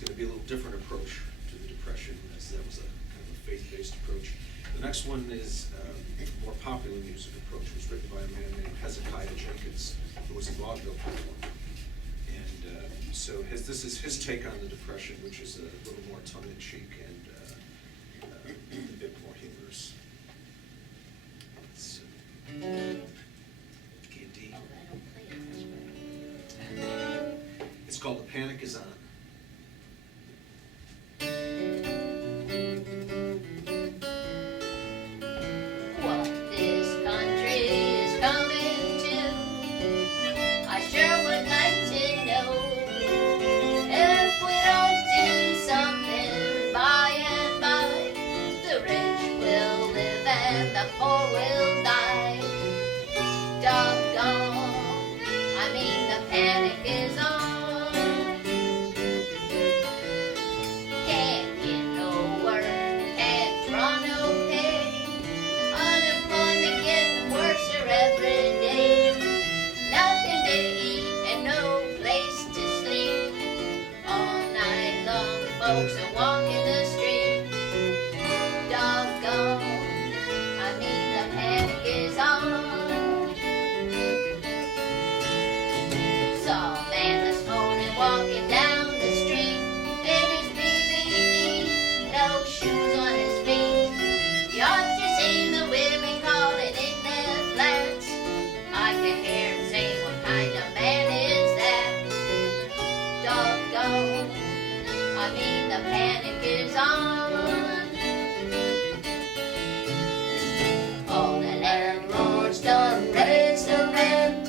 going to be a little different approach to the Depression, as that was a kind of a faith-based approach. The next one is a more popular music approach. It was written by a man named Hezekiah Jenkins, who was a vaudeville performer. And so this is his take on the Depression, which is a little more tongue-in-cheek and a bit more humorous. So, key D. It's called The Panic Is On. What this country is coming to, I sure would like to know. If we don't do something by and by, the rich will live and the poor will die. Doggone, I mean the panic is on. Can't get no work, can't draw no pay. Unemployment getting worse every day. Nothing to eat and no place to sleep. All night long folks are walking the street. Doggone, I mean the panic is on. Saw a man this morning walking down the street in his PVDs, no shoes on his feet. You ought to see the women calling in their flats. I can hear him say, what kind of man is that? Doggone, I mean the panic is on. All the landlords done raised the rent.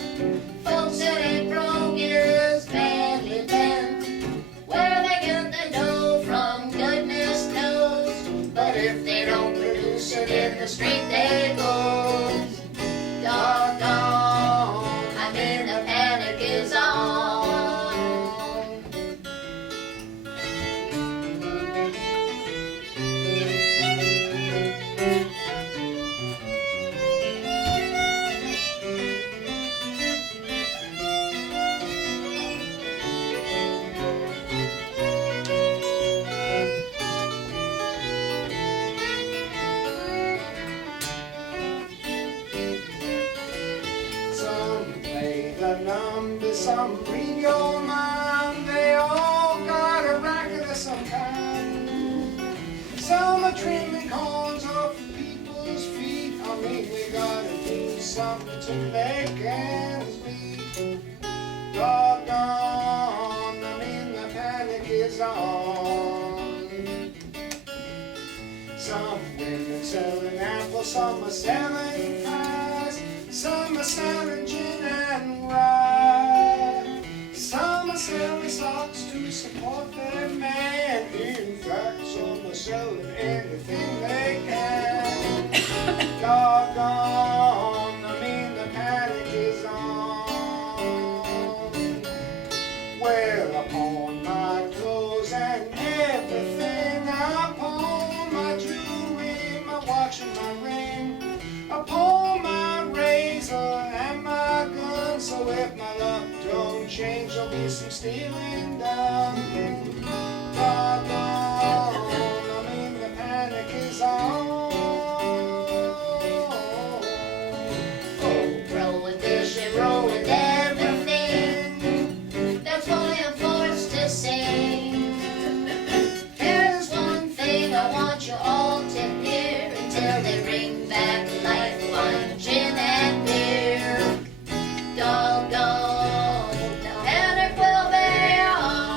Folks that ain't broke is badly bent. Where they get the dough from, goodness knows. But if they don't produce it in the street, they go. Doggone, I mean the panic is on. Some play the numbers, some read your mind. They all got a racket of some kind. Some are trimming corns off people's feet. I mean, we gotta do something to make ends meet. Doggone, I mean, the panic is on. Some women selling apples, some are selling pies. Some are selling gin and rye. Some are selling socks to support their man. In fact, some are selling anything they can. Doggone, I mean the panic is on. Well, I pawn my clothes and everything. I pawn my jewelry, my watch and my ring. I pawn my razor and my gun. So if my luck don't change, there'll be some stealing done. Doggone, I mean the panic is on. Oh, Prohibition ruined everything. That's why I'm forced to sing. There's one thing I want you all to hear until they bring back lifeline, gin and beer. Doggone, the panic will be on.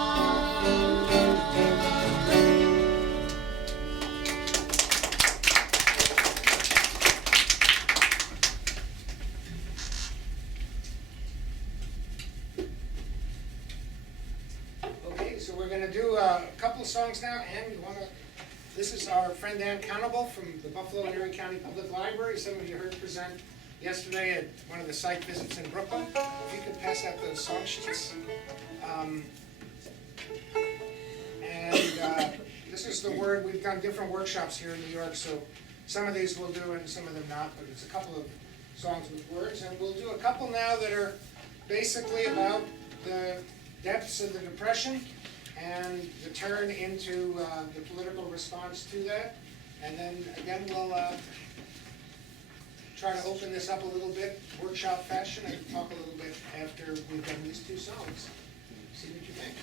okay, so we're gonna do a couple of songs now, and we wanna. This is our friend Ann Cannibal from the Buffalo and Erie County Public Library. Some of you heard present yesterday at one of the site visits in Brooklyn. If you could pass out those song sheets. This is the word. We've done different workshops here in New York, so some of these we'll do and some of them not, but it's a couple of songs with words. And we'll do a couple now that are basically about the depths of the Depression. and the turn into the political response to that. And then again, we'll try to open this up a little bit, workshop fashion, and talk a little bit after we've done these two songs. See what you think.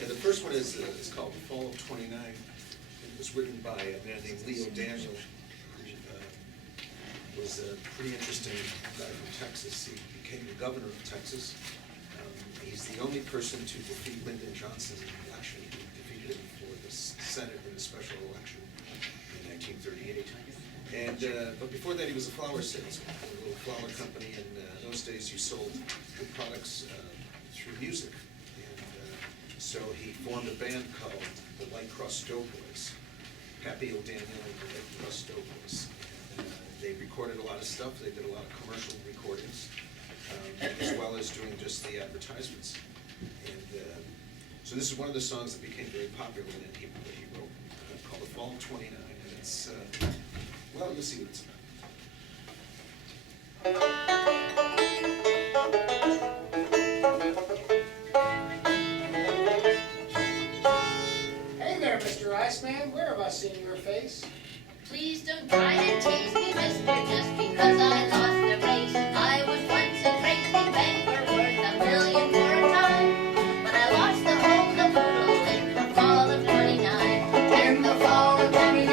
Yeah, the first one is called The Fall of '29. It was written by a man named Leo Daniel, who was a pretty interesting guy from Texas. He became the governor of Texas. He's the only person to defeat Lyndon Johnson in the election. He defeated him for the Senate in a special election in 1938. And but before that, he was a flower salesman for a little flower company. And in those days, you sold good products through music. So he formed a band called the Light Crust Doughboys, Pappy O'Daniel and the Light Crust Doughboys. And they recorded a lot of stuff. They did a lot of commercial recordings, as well as doing just the advertisements. And so this is one of the songs that became very popular that he wrote, called The Fall of '29. And it's, well, you'll see what it's Mr. Iceman, where have I seen your face? Please don't try to tease me, mister, just because I lost the race. I was once a great big banker worth $1 million for a time, but I lost the whole caboodle in the fall of '29. In the fall of '29,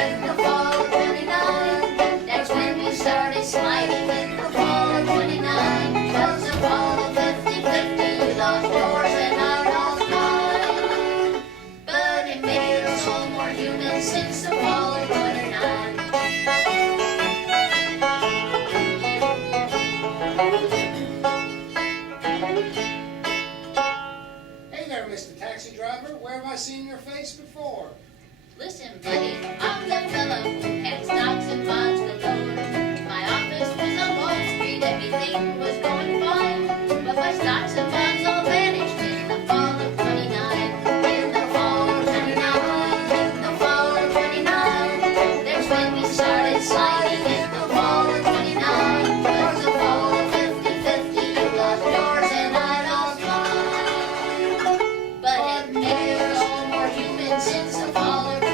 in the fall of '29, that's when we started sliding. In the fall of '29, was the fall of 50-50. You lost yours and I lost mine, but it made us all more human since the fall of '29. Hey there, Mr. Taxi Driver, where have I seen your face before? Listen, buddy, I'm the fellow who had stocks and bonds galore. My office was on Wall Street, everything was going fine, but my stocks and bonds all vanished in the fall of '29. In the fall of '29, in the fall of '29, that's when we started sliding. In the fall of '29, was the fall of 50-50. You lost yours and I lost mine, but it made us all more human since the fall of '29.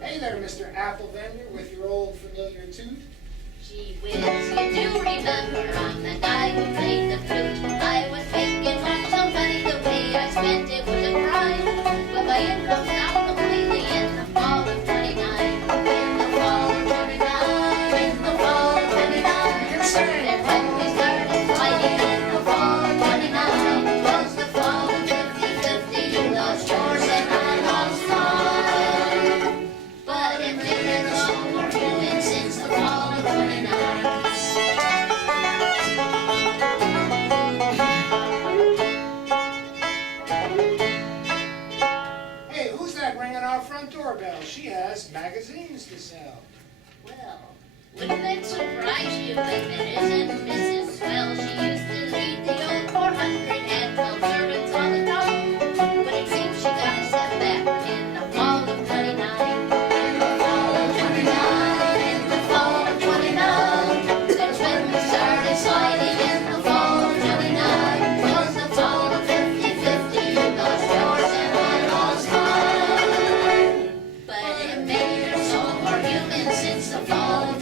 Hey there, Mr. Apple Vendor, with your old familiar tooth. Gee whiz, you do remember I'm the guy who played the flute. I was making lots of money, the way I spent it was a crime, but my income stopped completely in the fall of '29. In the fall of '29, in the fall of '29, You're saying and when we started fighting in the fall of '29, was the fall of 50-50. You lost yours and I lost mine, but it made us all more human since the fall of '29. Hey, who's that ringing our front doorbell? She has magazines to sell. Well, wouldn't that surprise you if it isn't Mrs. Swell? She used to lead the old 400 and 12 servants on the top, but it seems she got a setback in the fall of '29. In the fall of '29, in the fall of '29, that's when we started sliding. In the fall of '29, was the fall of 50-50. You lost yours and I lost mine, but it made us all more human since the fall of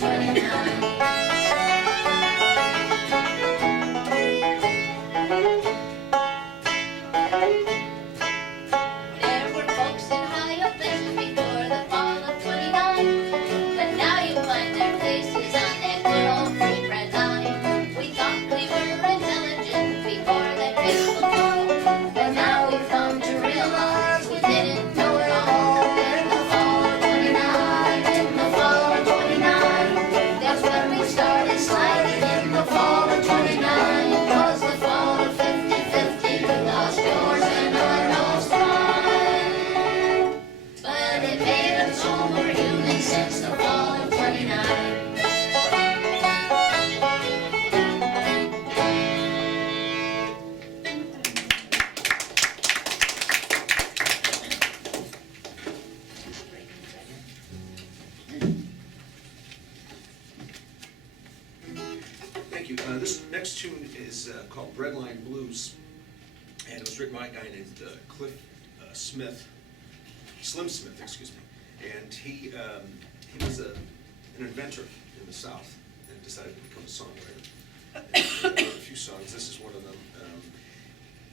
Thank you. This next tune is called Breadline Blues, and it was written by a guy named Cliff Slim Smith, excuse me. And he was an inventor in the South and decided to become a songwriter. And he wrote a few songs. This is one of them.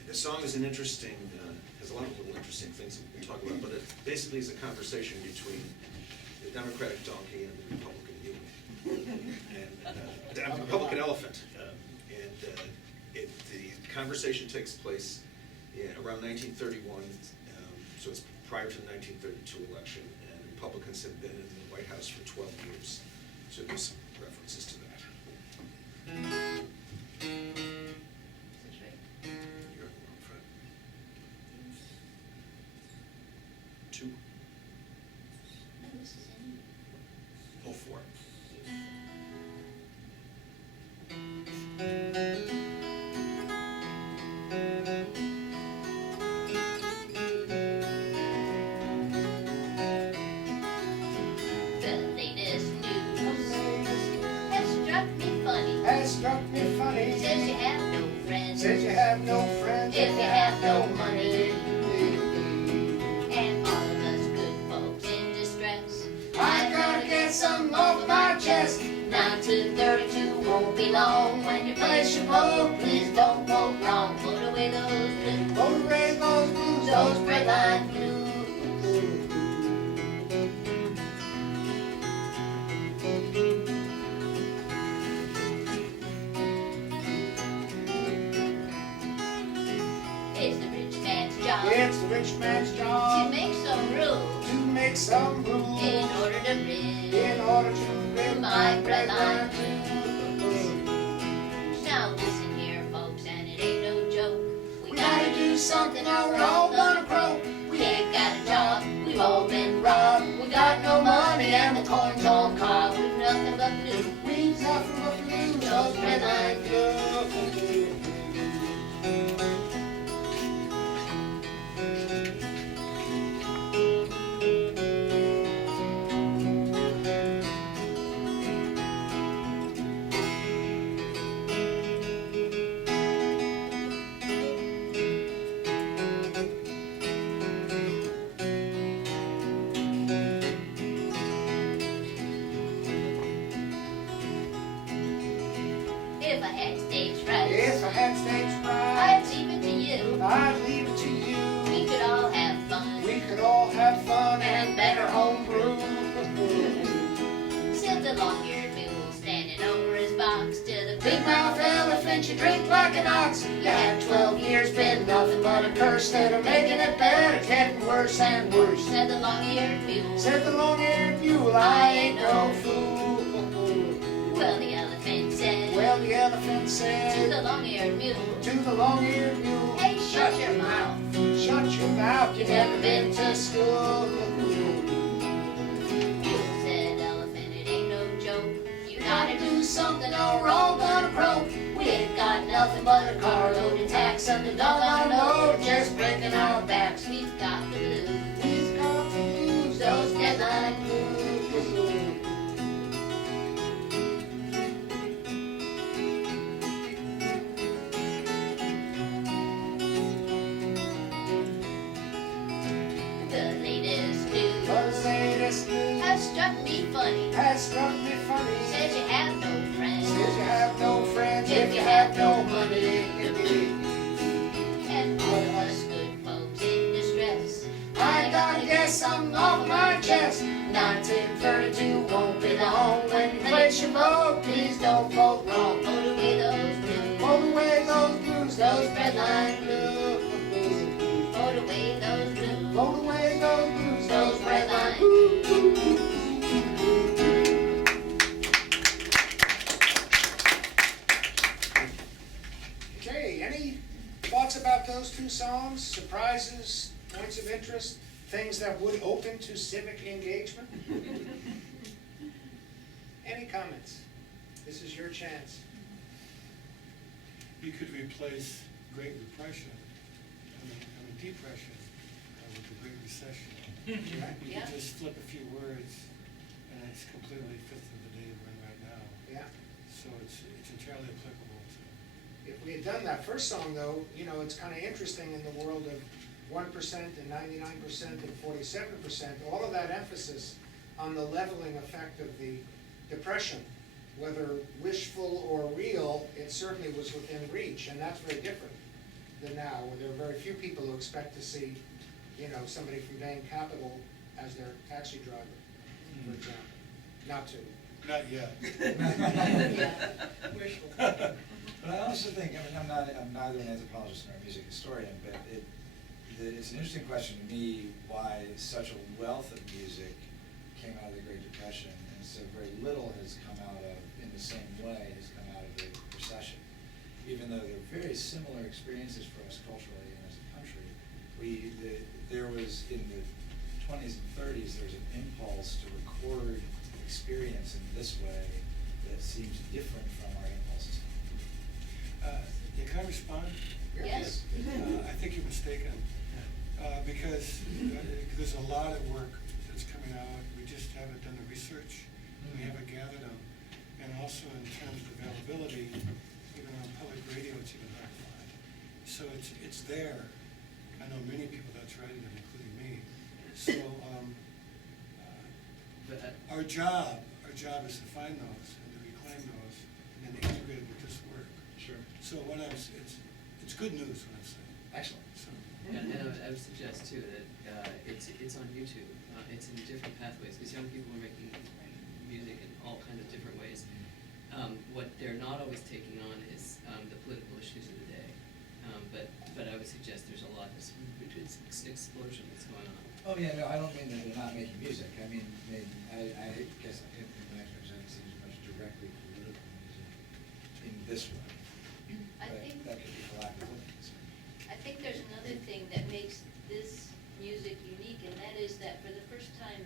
The song is has a lot of little interesting things that we'll talk about, but it basically is a conversation between the Democratic donkey and the Republican mule, and the Republican elephant. The conversation takes place around 1931, so it's prior to the 1932 election, and Republicans have been in the White House for 12 years, so there's some references to that. You're on the wrong front. 2. No, this is in. Oh, 4. The latest news has struck me funny. Has struck me funny. Says you have no friends. Says you have no friends if you have no money. And all of us good folks in distress. I gotta get something over my chest. 1932 won't be long. When you place your vote, please don't vote wrong. Put away those blues. Vote away those blues, Those breadline blues. It's the rich man's job It's the rich man's to job make some rules to make some rules in order to live. in order to live My breadline Now listen here, folks, and it ain't no joke. We gotta do something or we're all gonna croak. We ain't got a job, we've all been robbed. We got no money and the corn's all cob. We've nothing but blue. We've nothing but blues, Those breadline blues. If I had stage fright, If I had stage fright, I'd leave it to you. I'd leave it to you. We could all have fun. We could all have fun and better homebrew. Said the long-eared mule standing over his box. To the big-mouth elephant, you drink like an ox. You had 12 years, been nothing but a curse. Instead of making it better, getting worse and worse. Said the long-eared mule. Said the long-eared mule, I ain't no fool. Well, the elephant said. Well, the elephant To said the long-eared mule. to the long-eared mule, Hey, shut your mouth. shut your mouth, You've never been to school. school. Mule said, elephant, it ain't no joke. You gotta do something or we're all gonna croak. We ain't got nothing but a carload of tax and the doggone road just breaking our backs. We've got the blues. He's got the blues, Those deadline blues. The latest news The latest news has struck me funny. has struck me funny. Says you have no friends. Says you have no friends If you have no money. And all of us good folks in distress. I gotta get something off my chest. 1932 won't be long. When you place your vote, Please don't vote wrong. Vote away those blues. vote away those blues, Those breadline blues. Vote away those blues. Vote away those blues, Those breadline. Okay, any thoughts about those two songs? Surprises, points of interest, things that would open to civic engagement? Any comments? This is your chance. You could replace Great Depression, Depression with the Great Recession. You Yeah. could just flip a few words, and it's completely fits in the day we're in right now. Yeah, So it's entirely applicable done that first song though, you know, it's kinda interesting in the world of 1% and 99% and 47%, all of that emphasis on the leveling effect of the depression, whether wishful or real, it certainly was within reach, and that's very different than now, where there are very few people who expect to see, you know, somebody from Bain Capital as their taxi driver, for example. Not to. Not yet. Wishful. But I also think, I mean, I'm neither an anthropologist nor a music historian, but it's an interesting question to me why such a wealth of music came out of the Great Depression, and so very little has come out of, in the same way, has come out of the recession. Even though they're very similar experiences for us culturally and as a country, there was, in the 20s and 30s, there was an impulse to record experience in this way that seems different from our impulses. Yeah, can I respond? Yes. I think you're mistaken, because there's a lot of work that's coming out. We just haven't done the research, we haven't gathered them. And also in terms of availability, even on public radio, it's even hard to find. So it's there. I know many people that's writing them, including me. So our job is to find those and to reclaim those and then integrate it with this work. Sure. So what it's good news, what I'm saying. Excellent. So, And I would suggest too that it's on YouTube. It's in different pathways because young people are making music in all kinds of different ways. What they're not always taking on is the political issues of the day. But I would suggest there's a lot of it's an explosion that's going on. Oh, yeah, no, I don't mean that they're not making music. I mean, I guess in my experience, I haven't seen as much directly political music in this way. I But think- that could be for lack of looking. I think there's another thing that makes this music unique, and that is that for the first time,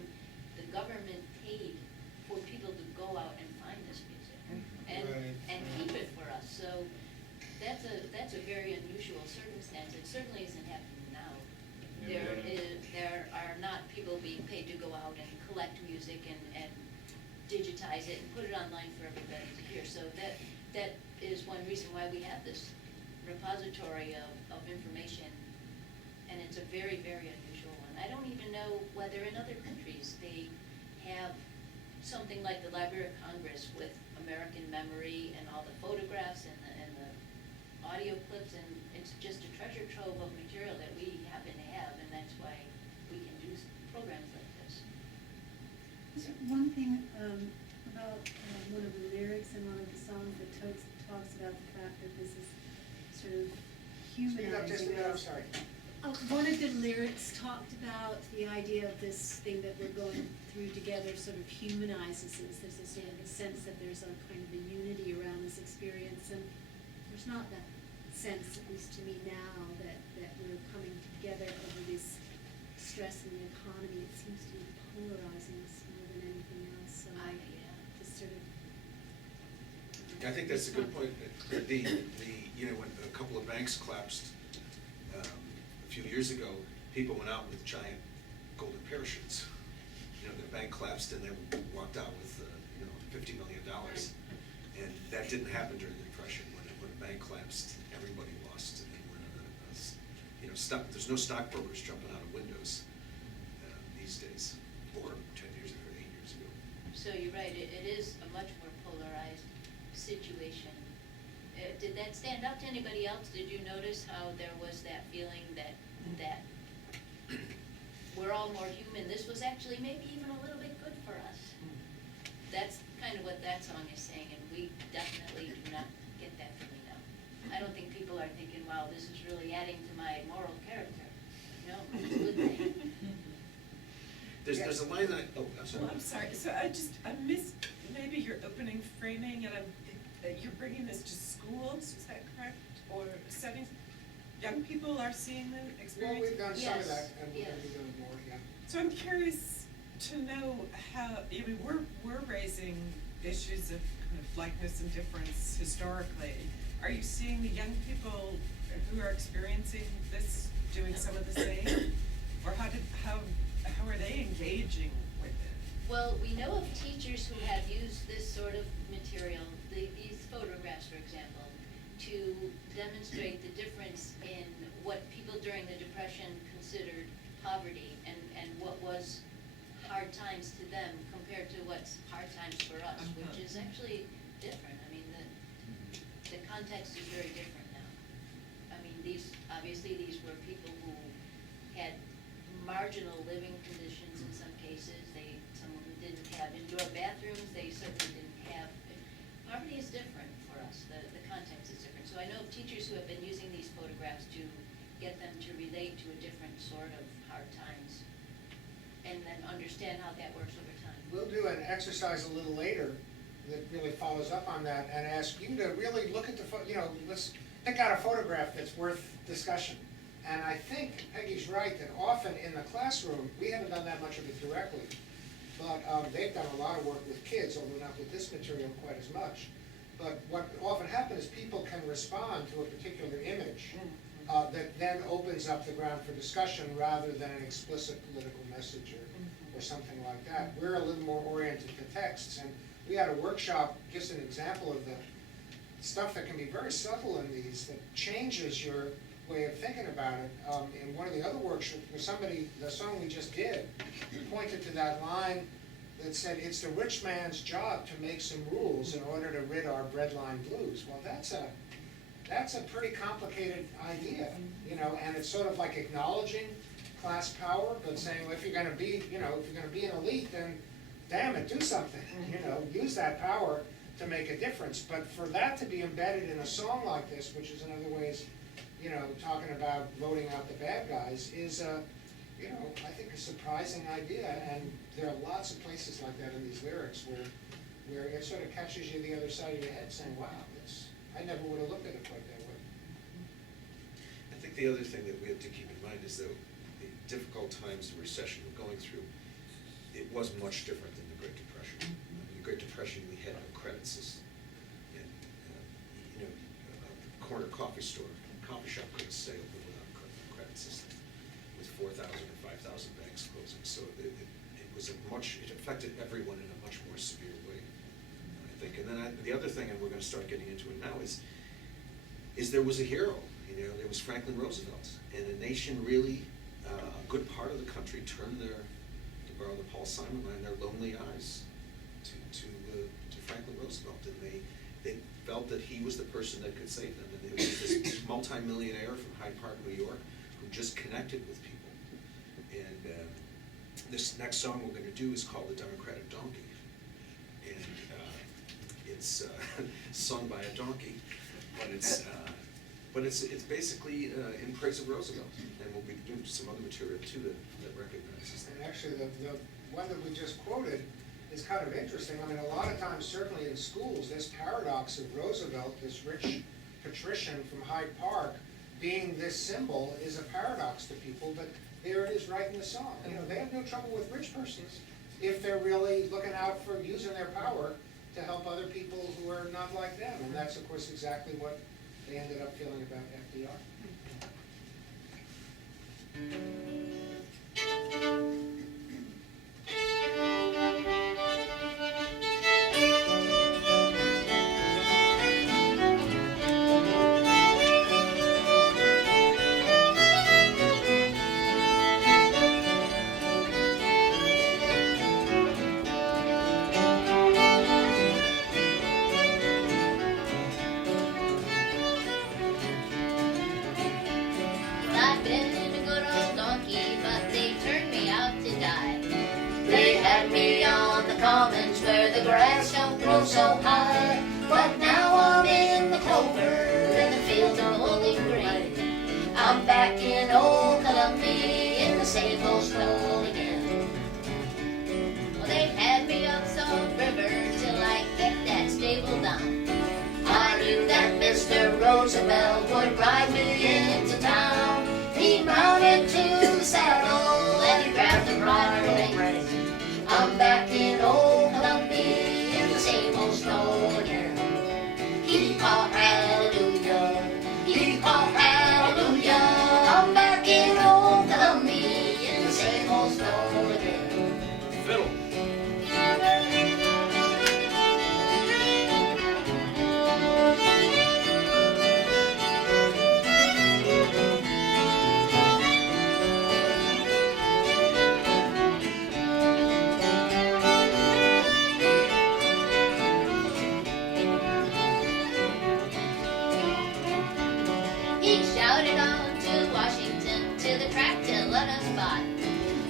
the government paid for people to go out and find this music and Right. and keep it for us. So that's a very unusual circumstance. It certainly isn't happening now. There are not people being paid to go out and collect music and digitize it and put it online for everybody to hear. So that is one reason why we have this repository of information, and it's a very, very unusual one. I don't even know whether in other countries they have something like the Library of Congress with American memory and all the photographs and the audio clips, and it's just a treasure trove of material that we happen to have, and that's why we can do programs like this. So one thing about one of the lyrics in one of the songs that talks about the fact that this is sort of Speak up, just a humanizing minute, I'm us. sorry. One of the lyrics talked about the idea of this thing that we're going through together sort of humanizes us. There's a sort of a sense that there's a kind of a unity around this experience, and there's not that sense, at least to me now, that we're coming together over this stress in the economy. It seems to be polarizing us more than anything else, so just sort of. I think that's a good point. You know, when a couple of banks collapsed a few years ago, people went out with giant golden parachutes. You know, the bank collapsed and they walked out with, $50 million. And that didn't happen during the Depression. When a bank collapsed, everybody lost. And they were there's no stockbrokers jumping out of windows these days, or 10 years ago, 8 years ago. So you're right, it is a much more polarized situation. Did that stand out to anybody else? Did you notice how there was that feeling that we're all more human? This was actually maybe even a little bit good for us. That's kind of what that song is saying, and we definitely do not get that feeling now. I don't think people are thinking, wow, this is really adding to my moral character. No, it's a good thing. There's a line that I'm sorry. Well, I'm sorry, so I missed maybe your opening framing, and you're bringing this to schools, is that correct? Or settings, young people are seeing the Well, experience? we've done some of that, Yes, and we're gonna yes. be doing more, yeah. So I'm curious to know how, I mean, we're raising issues of kind of likeness and difference historically. Are you seeing the young people who are experiencing this doing some of the same? Or how are they engaging with it? Well, we know of teachers who have used this sort of material, these photographs, for example, to demonstrate actually different. I mean, the context is very different now. I mean, obviously these were people who had marginal living conditions in some cases. Some of them didn't have indoor bathrooms, they certainly didn't have, poverty is different for us, the context is different. So I know of teachers who have been using these photographs to get them to relate to a different sort of hard times, and then understand how that works over time. We'll do an exercise a little later that really follows up on that and ask you to really look at the, let's pick out a photograph that's worth discussion. And I think Peggy's right that often in the classroom, we haven't done that much of it directly, but they've done a lot of work with kids, although not with this material quite as much. But what often happens is people can respond to a particular image that then opens up the ground for discussion rather than an explicit political message or something like that. We're a little more oriented to texts, and we had a workshop, just an example of the stuff that can be very subtle in these, that changes your way of thinking about it. In one of the other workshops, the song we just did, pointed to that line that said, it's the rich man's job to make some rules in order to rid our breadline blues. Well, that's a pretty complicated idea, and it's sort of like acknowledging class power, but saying, well, if you're gonna be an elite, then damn it, do something, use that power to make a difference. But for that to be embedded in a song like this, which is in other ways, talking about voting out the bad guys, is I think a surprising idea, and there are lots of places like that in these lyrics where it sort of catches you the other side of your head saying, wow, I never would have looked at it quite that way. I think the other thing that we have to keep in mind is that the difficult times the recession we're going through, it was much different than the Great Depression. In the Great Depression, we had no credit system. And, a corner coffee shop couldn't stay open without a credit system, with 4,000 or 5,000 banks closing. So it affected everyone in a much more severe way, I think. And then the other thing, and we're going to start getting into it now, is there was a hero. There was Franklin Roosevelt, and the nation really, a good part of the country turned to borrow the Paul Simon line, their lonely eyes to Franklin Roosevelt, and they felt that he was the person that could save them. And it was this multi-millionaire from Hyde Park, New York, who just connected with people. And this next song we're going to do is called "The Democratic Donkey," and it's sung by a donkey, but it's basically in praise of Roosevelt, and we'll be doing some other material too that recognizes that. And actually, the one that we just quoted is kind of interesting. I mean, a lot of times, certainly in schools, this paradox of Roosevelt, this rich patrician from Hyde Park, being this symbol is a paradox to people, but there it is right in the song. They have no trouble with rich persons if they're really looking out for using their power to help other people who are not like them. And that's, of course, exactly what they ended up feeling about FDR. I've been a good old donkey, but they turned me out to die. They had me on the commons where the grass don't grow so high. But now I'm in the clover and the fields are holding green. I'm back in old Columbia in the same old stall again. Well, they had me up some river till I kicked that stable down. I knew that Mr. Roosevelt would ride me into town. He mounted to the saddle and he grabbed the bridle rein. I'm back in old Columbia in the same old stall again. Hee-haw, hallelujah, hee-haw, hallelujah. I'm back in spot.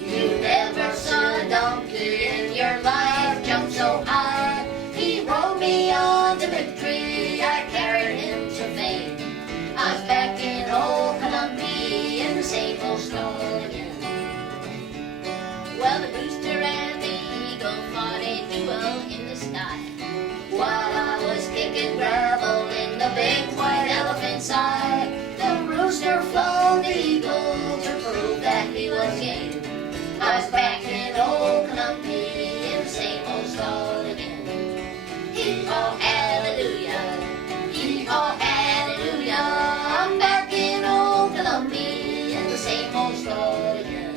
You never saw a donkey in your life jump so high. He rode me on to victory, I carried him to fame. I was back in old Columbia in the same old stall again. Well, the rooster and the eagle fought a duel in the sky, while I was kicking gravel in the big white elephant's eye. The rooster flowed the eagle to prove that he was game. I was back in old Columbia in the same old stall again. Hee-haw, hallelujah, hee-haw, hallelujah. I'm back in old Columbia in the same old stall again.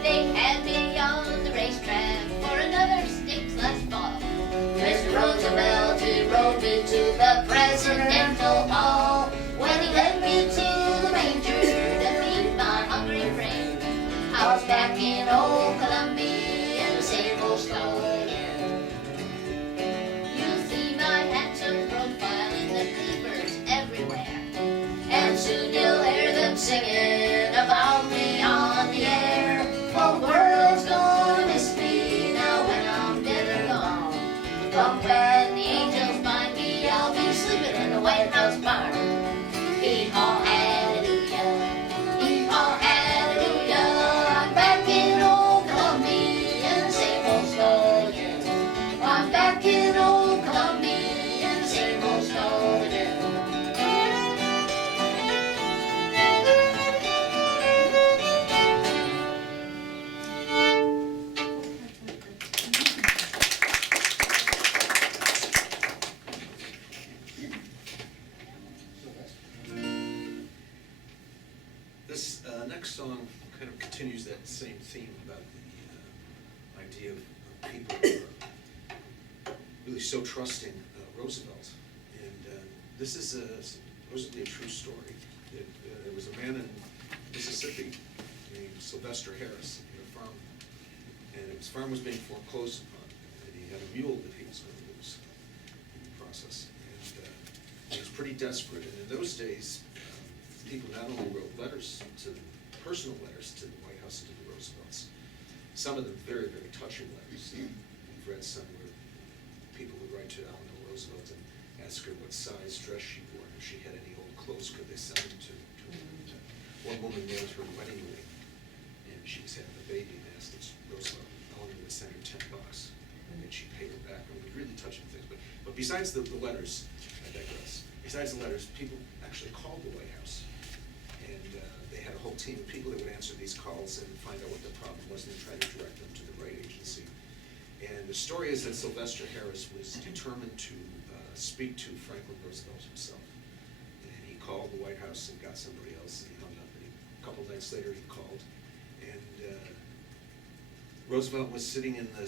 They had me on the racetrack for another stakes last fall. Mr. Roosevelt, he rode me to the Presidential Hall. When he led me to the manger to meet my hungry friend, I was back in old Columbia in the same old stall again. You'll see my handsome profile in the papers everywhere, and soon you'll hear them singing about me on the air. The world's gonna miss me now when I'm dead or gone. But when the angels find me, I'll be sleeping in the White House barn. Hee-haw, hallelujah, hee-haw, hallelujah. I'm back in old Columbia in the same old stall again. I'm back in old Columbia in the same old stall again. This next song kind of continues that same theme about the idea of people who are really so trusting Roosevelt. And this is supposedly a true story. There was a man in Mississippi named Sylvester Harris. He had a farm, and his farm was being foreclosed upon, and he had a mule that he was going to lose in the process. And he was pretty desperate. And in those days, people not only wrote letters to personal letters to the White House and to the Roosevelts, some of them very, very touching letters. We've read some where people would write to Eleanor Roosevelt and ask her what size dress she wore, and if she had any old clothes, could they send them to her. One woman mailed her wedding ring, and she was having a baby and asked if Roosevelt Eleanor would send her $10, and then she paid her back. I mean, really touching things. But besides the letters, I digress. Besides the letters, people actually called the White House. And they had a whole team of people that would answer these calls and find out what the problem was and then try to direct them to the right agency. And the story is that Sylvester Harris was determined to speak to Franklin Roosevelt himself. And he called the White House and got somebody else, and he hung up. And a couple nights later, he called. And Roosevelt was sitting in the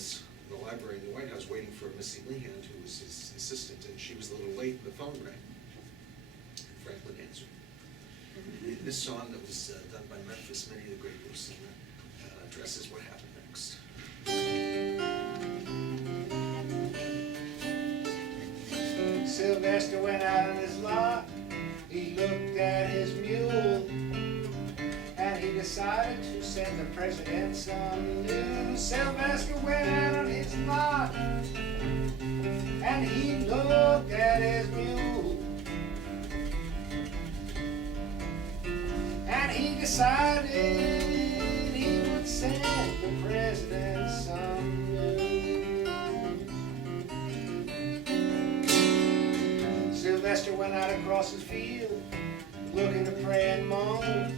library in the White House waiting for Missy Lehan, who was his assistant, and she was a little late, and the phone rang. And Franklin answered. And this song that was done by Memphis Minnie, the great blues singer, addresses what happened next. Sylvester went out on his lot, he looked at his mule, and he decided to send the president some news. Sylvester went out on his lot, and he looked at his mule, and he decided he would send the president some news. Sylvester went out across his field, looking to pray and moan.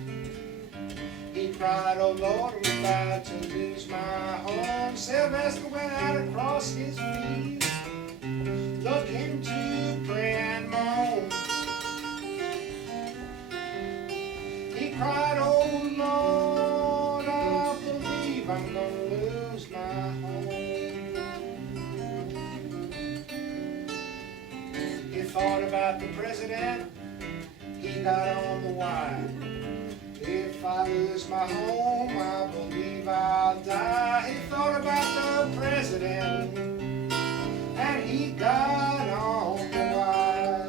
He cried, "Oh Lord, I'm about to lose my home." Sylvester went out across his field, looking to pray and moan. He cried, "Oh Lord, I believe I'm gonna lose my home." about the president, he got on the wire. If I lose my home, I believe I'll die. He thought about the president, and he got on the wire.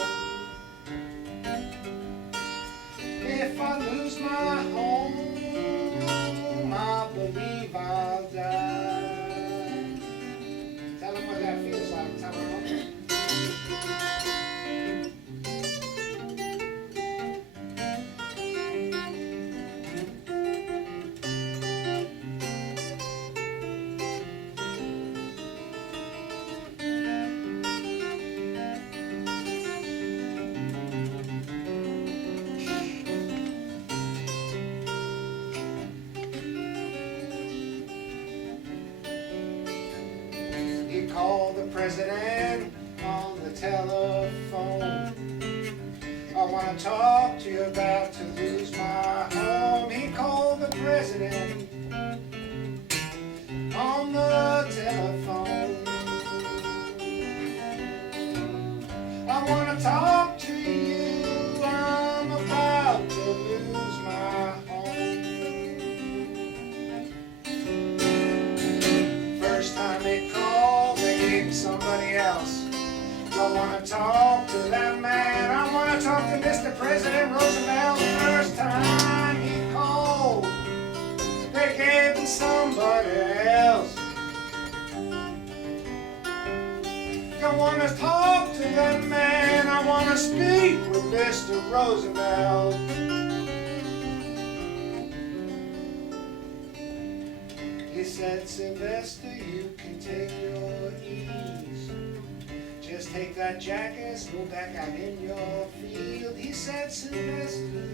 If I lose my home, I believe I'll die. Tell him what that feels like, tell him. He called the president on the telephone. I want to talk to you about to lose my home. He called the president on the telephone. I want to talk to you. I'm about to lose my home. First time they called, they gave somebody else. Don't want to talk to that man. I want to talk to Mr. President Roosevelt. The first time he called, they gave him somebody else. Don't want to talk to that man. I want to speak with Mr. Roosevelt. He said, Sylvester, you can take your ease. Just take that jackass, go back out in your field. He said, Sylvester,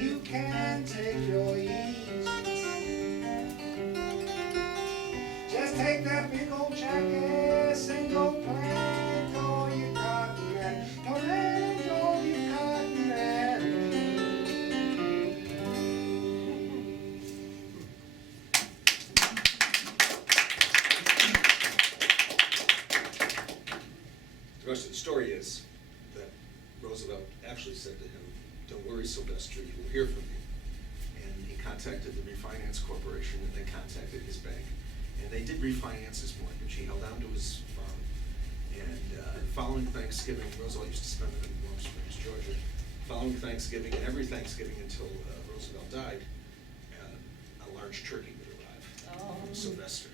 you can take your ease. Just take that big old jackass and go plant all your cotton and plant all your cotton and The rest of the story is that Roosevelt actually said to him, "Don't worry, Sylvester, you will hear from me." And he contacted the Refinance Corporation, and they contacted his bank. And they did refinance his mortgage. He held on to his farm. And following Thanksgiving, Roosevelt used to spend it in Warm Springs, Georgia. Following Thanksgiving, and every Thanksgiving until Roosevelt died, a large turkey would arrive from Sylvester.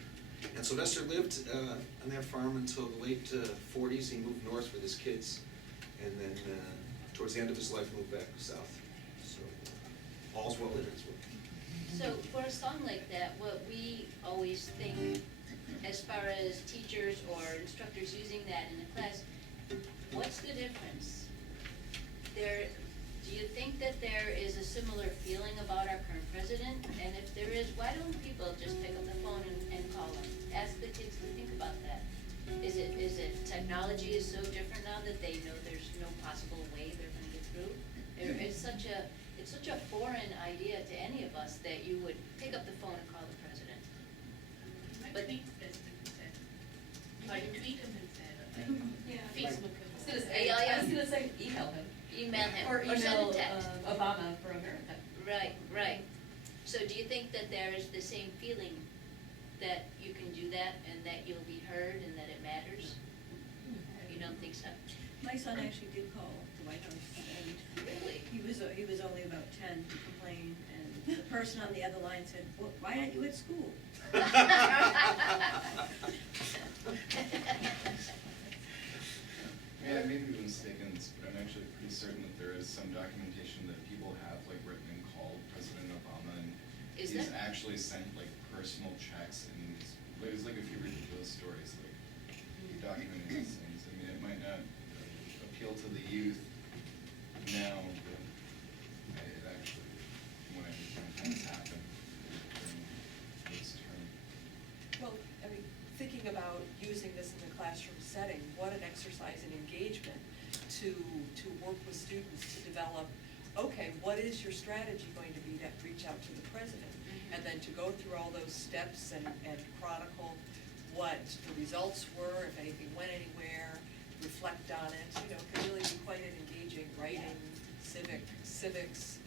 And Sylvester lived on that farm until the late 40s. He moved north with his kids, and then towards the end of his life moved back south. So all's well that ends well. So for a song like that, what we always think, as far as teachers or instructors using that in a class, what's the difference? Do you think that there is a similar feeling about our current president? And if there is, why don't people just pick up the phone and call him? Ask the kids to think about that. Is it technology is so different now that they know there's no possible way they're gonna get through? It's such a foreign idea to any of us that you would pick up the phone and call the president. But tweet him instead. I can tweet him instead. Yeah. Facebook him. I was gonna say email him. Email him Or or send a text. Obama for America. Right. So do you think that there is the same feeling that you can do that and that you'll be heard and that it matters? You don't think so? My son actually did call the White House, and Really? he was only about 10 to complain, and the person on the other line said, well, why aren't you at school? Yeah, I may be mistaken, but I'm actually pretty certain that there is some documentation that people have like written and called President Obama, and Is he's there? actually sent like personal checks, and it's like a few ridiculous stories, like documenting these things. I mean, it might not appeal to the youth now, but it actually, from what I understand, has happened during this term. Well, I mean, thinking about using this in the classroom setting, what an exercise in engagement to work with students to develop, okay, what is your strategy going to be to reach out to the president? And then to go through all those steps and chronicle what the results were, if anything went anywhere, reflect on it, you know, can really be quite an engaging writing, civics,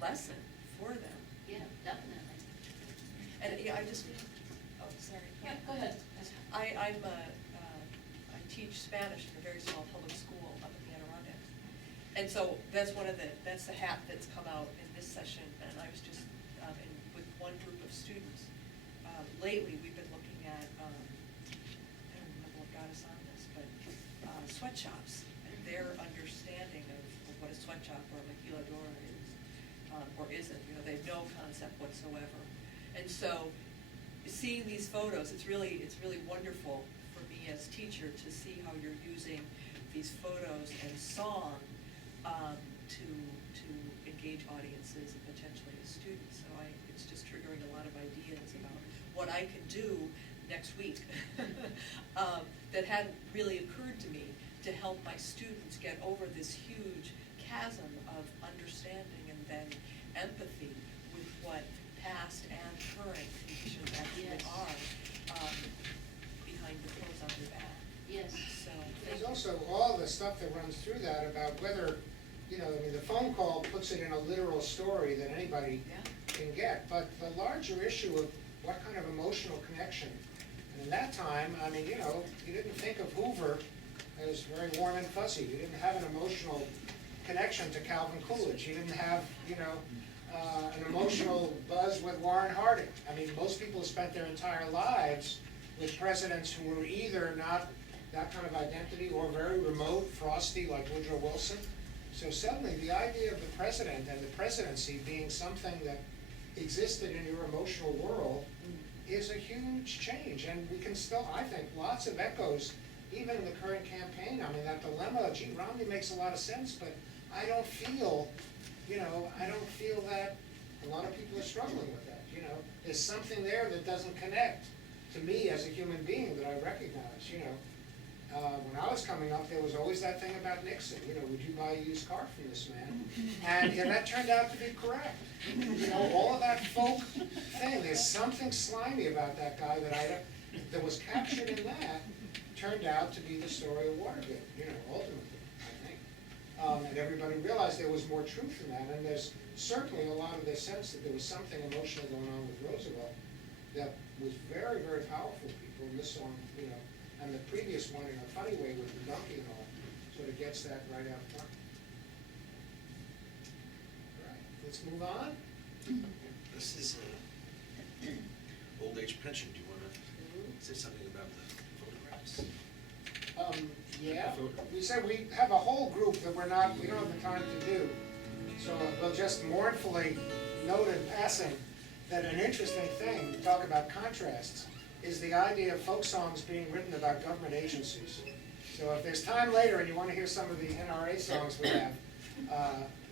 lesson for them. Yeah, definitely. And, yeah, I just, oh, sorry. Yeah, go ahead. I teach Spanish in a very small public school up in the Adirondacks. And so that's that's the hat that's come out in this session, and I was just, with one group of students. Lately, we've been looking at, I don't remember what got us on this, but sweatshops, and their understanding of what a sweatshop or a maquiladora is, or isn't, you know, they have no concept whatsoever. And so, seeing these photos, it's really wonderful for me as teacher to see how you're using these photos and song to engage audiences and potentially as students. So it's just triggering a lot of ideas about what I can do next week that hadn't really occurred to me to help my students get over this huge chasm of understanding and then empathy with what past and current conditions actually Yes. are behind the clothes on their back. Yes. So There's also all the stuff that runs through that about whether, you know, I mean, the phone call puts it in a literal story that anybody yeah. can get, but the larger issue of what kind of emotional connection. And in that time, I mean, you know, you didn't think of Hoover as very warm and fuzzy. You didn't have an emotional connection to Calvin Coolidge. You didn't have, you know, an emotional buzz with Warren Harding. I mean, most people spent their entire lives with presidents who were either not that kind of identity or very remote, frosty, like Woodrow Wilson. So suddenly the idea of the president and the presidency being something that existed in your emotional world is a huge change. And we can still, I think, lots of echoes, even in the current campaign. I mean, that dilemma, gee, Romney makes a lot of sense, but I don't feel, you know, I don't feel that a lot of people are struggling with that, you know. There's something there that doesn't connect to me as a human being that I recognize, you know. When I was coming up, there was always that thing about Nixon, you know, would you buy a used car from this man? And that turned out to be correct. You know, all of that folk thing, there's something slimy about that guy that was captured in that, turned out to be the story of Watergate, you know, ultimately, I think. And everybody realized there was more truth in that, and there's certainly a lot of this sense that there was something emotional going on with Roosevelt that was very, very powerful to people, and this song, you know, and the previous one in a funny way with the donkey and all, sort of gets that right out front. All right, let's move on. This is old age pension. Do you want to say something about the photographs? Yeah, we said we have a whole group that we don't have the time to do. So we'll just mournfully note in passing that an interesting thing, to talk about contrasts, is the idea of folk songs being written about government agencies. So if there's time later and you want to hear some of the NRA songs we have,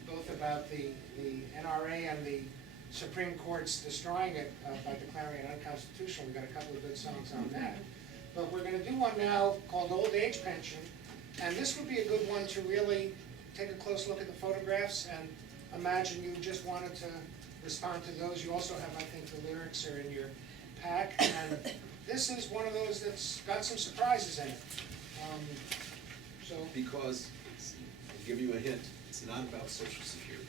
both about the NRA and the Supreme Court's destroying it by declaring it unconstitutional, we've got a couple of good songs on that. But we're going to do one now called Old Age Pension, and this would be a good one to really take a close look at the photographs and imagine you just wanted to respond to those. You also have, I think, the lyrics are in your pack, and this is one of those that's got some surprises in it. Because, I'll give you a hint, it's not about Social Security.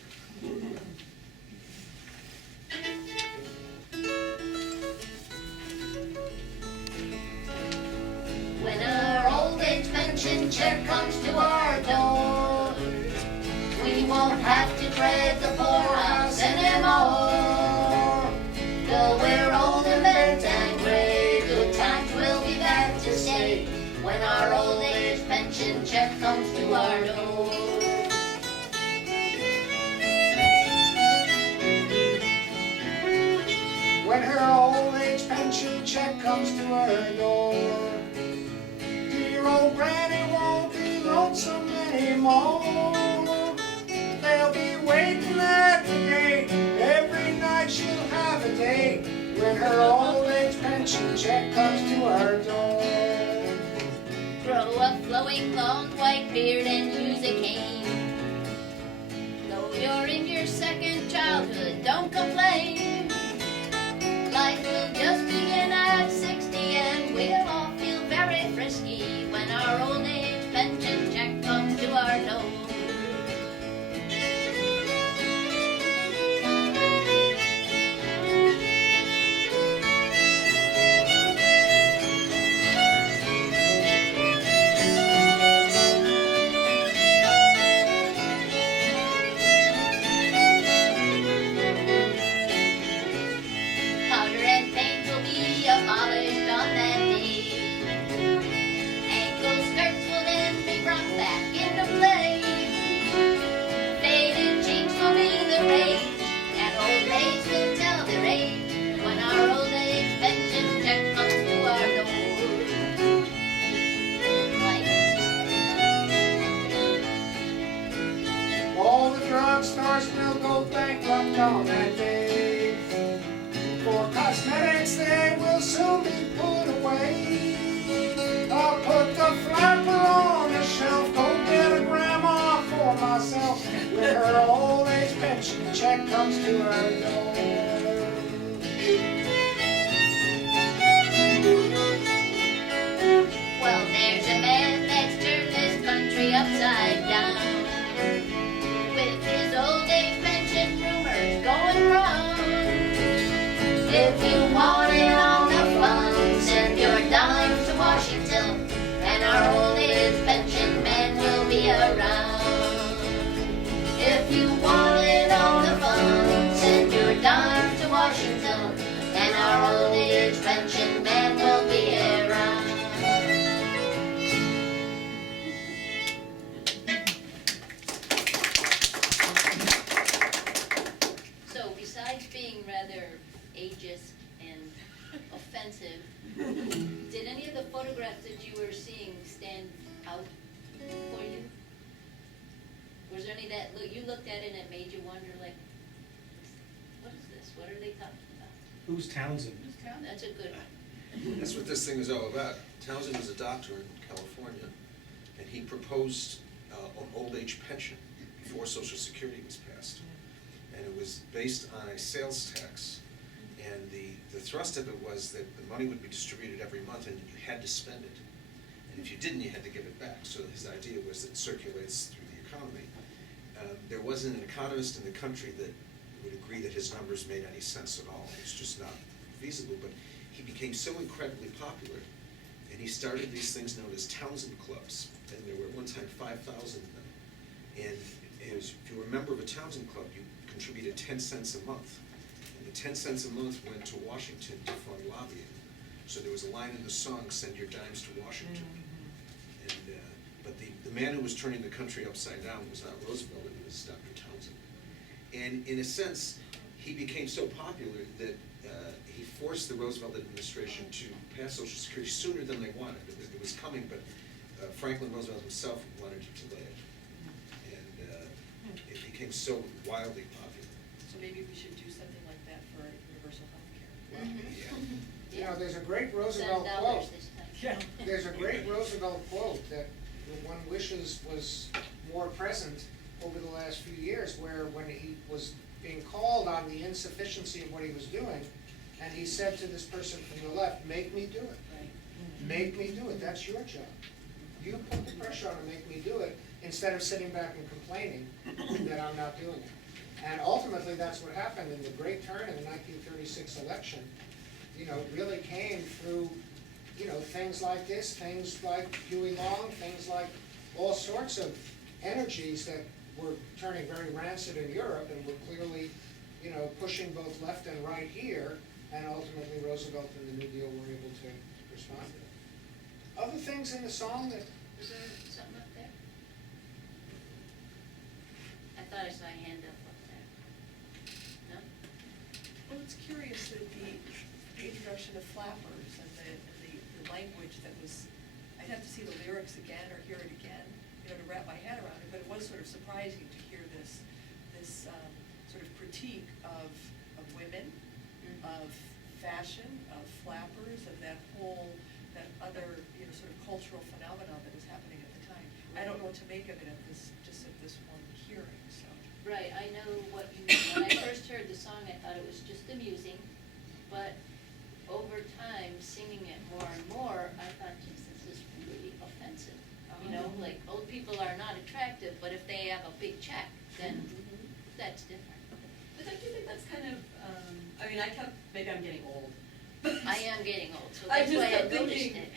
When our old age pension check comes to our door, we won't have to tread the poorhouse anymore. Though we're old and bent and gray, good times will be back to stay when our old age pension check comes to our door. When her old age pension check comes to her door, dear old granny won't be lonesome anymore. They'll be waiting at the gate, every night she'll have a date, when her old age pension check comes to her door. Grow a flowing long white beard and use a cane. Though you're in your second childhood, don't complain. Life will just begin at 60 and we'll all feel very frisky on that day. For cosmetics they will soon be put away. I'll put the flapper on the shelf, go get a grandma for myself. When her old age pension check comes to her door. Well, there's a man that's turned this country upside down. With his old age pension rumors going round. If you want it on the fund, send your dimes to Washington, and our old age pension men will be around. If you want it on the fund, send your dimes to Washington, and our old age pension men will be around. So besides being rather ageist and offensive, did any of the photographs that you were seeing stand out for you? Was there any that you looked at it and it made you wonder, like, what is this? What are they talking about? Who's Townsend? That's a good one. That's what this thing is all about. Townsend was a doctor in California, and he proposed an old age pension before Social Security was passed. And it was based on a sales tax. And the thrust of it was that the money would be distributed every month and you had to spend it. And if you didn't, you had to give it back. So his idea was that it circulates through the economy. There wasn't an economist in the country that would agree that his numbers made any sense at all. It was just not feasible. But he became so incredibly popular, and he started these things known as Townsend clubs. And there were at one time 5,000 of them. And if you were a member of a Townsend club, you contributed 10 cents a month. And the 10 cents a month went to Washington to fund lobbying. So there was a line in the song, "Send your dimes to Washington." And but the man who was turning the country upside down was not Roosevelt, it was Dr. Townsend. And in a sense, he became so popular that he forced the Roosevelt administration to pass Social Security sooner than they wanted. It was coming, but Franklin Roosevelt himself wanted to delay it. And it became so wildly popular. So maybe we should do something like that for universal health care. Mhm. You know, there's a great Roosevelt $7 quote. this time. Yeah. There's a great Roosevelt quote that one wishes was more present over the last few years, where when he was being called on the insufficiency of what he was doing, and he said to this person from the left, "Make me do it. Make me do it. That's your job. You put the pressure on to make me do it, instead of sitting back and complaining that I'm not doing it." And ultimately, that's what happened in the great turn in the 1936 election. You know, really came through, you know, things like this, things like Huey Long, things like all sorts of energies that were turning very rancid in Europe and were clearly, you know, pushing both left and right here, and ultimately Roosevelt and the New Deal were able to respond to it. Other things in the song that, Is there something up there? I thought I saw a hand up there. No? Well, it's curious that the introduction of flappers and the language that was, I'd have to see the lyrics again or hear it again, you know, to wrap my head around it, but it was sort of surprising to hear this sort of critique of women, of fashion, of flappers, of that other, you know, sort of cultural phenomenon that was happening at the time. I don't know what to make of it at this one hearing, so. Right, I know what you mean. When I first heard the song, I thought it was just amusing, but over time, singing it more and more, I thought, geez, this is really offensive. You know, like, old people are not attractive, but if they have a big check, then that's different. But don't you think that's kind of, I mean, maybe I'm getting old. I am getting old, so I that's just why I kept noticed thinking, it.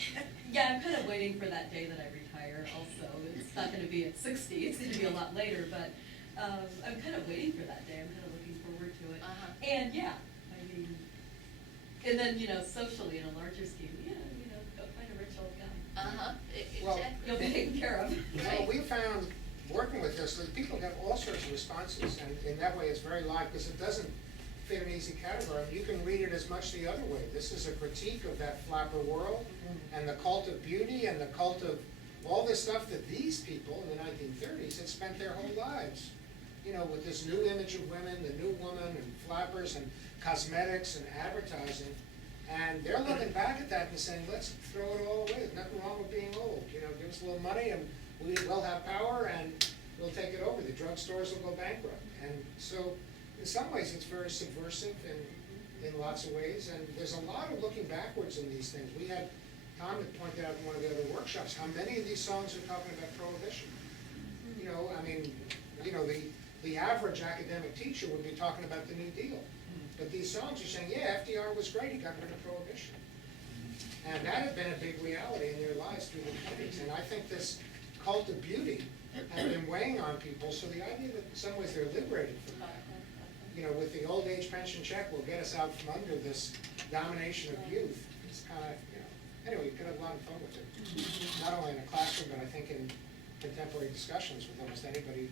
yeah, I'm kind of waiting for that day that I retire also. It's not gonna be at 60, it's gonna be a lot later, but, I'm kind of waiting for that day. I'm kind of looking forward to it. And yeah, I mean, and then, you know, socially in a larger scheme, yeah, you know, go find a rich old guy. Well, Exactly. You'll be taken care of. well, we found, working with this, that people have all sorts of responses, and in that way it's very live, because it doesn't fit an easy category. You can read it as much the other way. This is a critique of that flapper world, and the cult of beauty, and the cult of all this stuff that these people in the 1930s had spent their whole lives you know, with this new image of women, the new woman and flappers and cosmetics and advertising. And they're looking back at that and saying, let's throw it all away. There's nothing wrong with being old. You know, give us a little money and we'll have power and we'll take it over. The drugstores will go bankrupt. And so in some ways it's very subversive in lots of ways. And there's a lot of looking backwards in these things. We had Tom had pointed out in one of the other workshops how many of these songs are talking about prohibition. You know, I mean, you know, the average academic teacher would be talking about the New Deal. But these songs are saying, yeah, FDR was great, he got rid of prohibition. And that had been a big reality in their lives through the 20s. And I think this cult of beauty had been weighing on people, so the idea that in some ways they're liberated from that, you know, with the old age pension check will get us out from under this domination of youth. It's kind of, you know, anyway, you could have a lot of fun with it. Not only in a classroom, but I think in contemporary discussions with almost anybody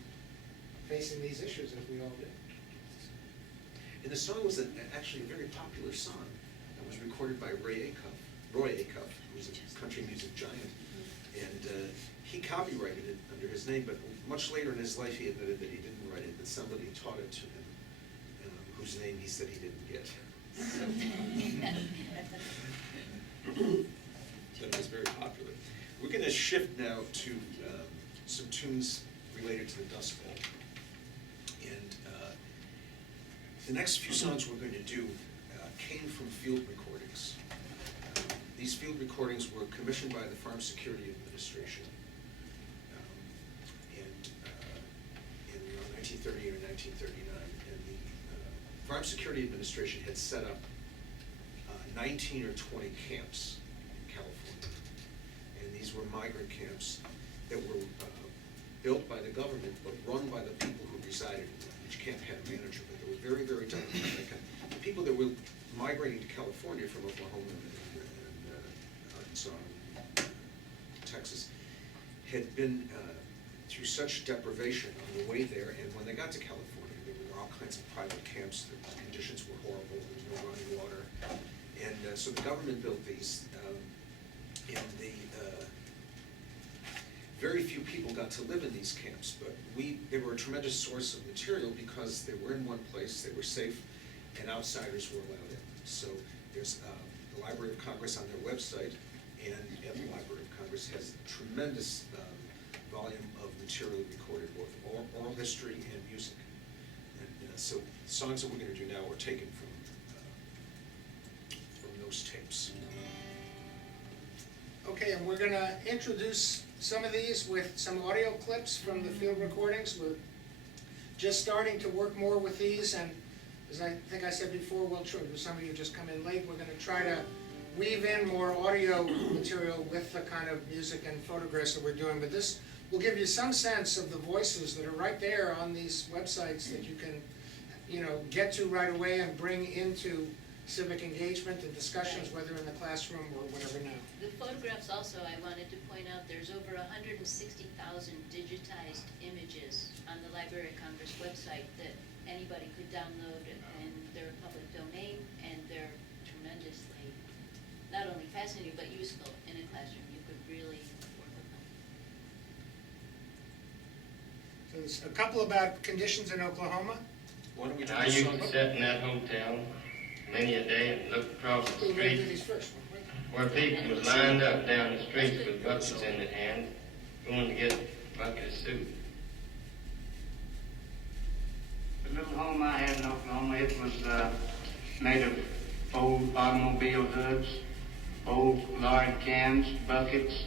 facing these issues as we all do. And the song was actually a very popular song that was recorded by Roy Acuff, who's a country music giant. And he copyrighted it under his name, but much later in his life he admitted that he didn't write it, that somebody taught it to him, whose name he said he didn't get. But it was very popular. We're going to shift now to some tunes related to the Dust Bowl. And the next few songs we're going to do came from field recordings. These field recordings were commissioned by the Farm Security Administration in 1938 or 1939. And the Farm Security Administration had set up 19 or 20 camps in California. And these were migrant camps that were built by the government but run by the people who resided in them. Each camp had a manager, but they were very, very democratic. The people that were migrating to California from Oklahoma and Arkansas and Texas had been through such deprivation on the way there, and when they got to California, there were all kinds of private camps. The conditions were horrible. There was no running water. And so the government built these, and very few people got to live in these camps, but they were a tremendous source of material because they were in one place, they were safe, and outsiders were allowed in. So there's the Library of Congress on their website, and the Library of Congress has a tremendous volume of material recorded, both oral history and music. And so the songs that we're going to do now are taken from those tapes. Okay, and we're going to introduce some of these with some audio clips from the field recordings. We're just starting to work more with these, and as I think I said before, we'll try, some of you just come in late, we're going to try to weave in more audio material with the kind of music and photographs that we're doing. But this will give you some sense of the voices that are right there on these websites that you can, you know, get to right away and bring into civic engagement and discussions, whether in the classroom or whatever now. The photographs also, I wanted to point out, there's over 160,000 digitized images on the Library of Congress website that anybody could download, and they're public domain, and they're tremendously, not only fascinating, but useful in a classroom. You could really work with them. So there's a couple about conditions in Oklahoma. Why don't we do I this used song? to sit in that hotel many a day and look across the We're going to do street these first. where people was lined up down the streets with buckets in their hand, going to get a bucket of soup. The little home I had in Oklahoma, it was made of old automobile hoods, old lard cans, buckets,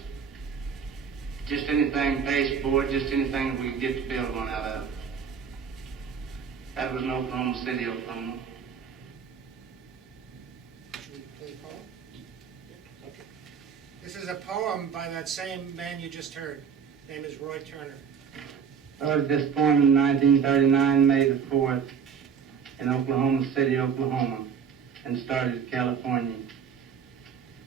just anything, baseboard, just anything that we could get to build one out of. That was in Oklahoma City, Oklahoma. Should we play a poem? Okay. This is a poem by that same man you just heard. His name is Roy Turner. I wrote this poem in 1939, May the 4th, in Oklahoma City, Oklahoma, and started California.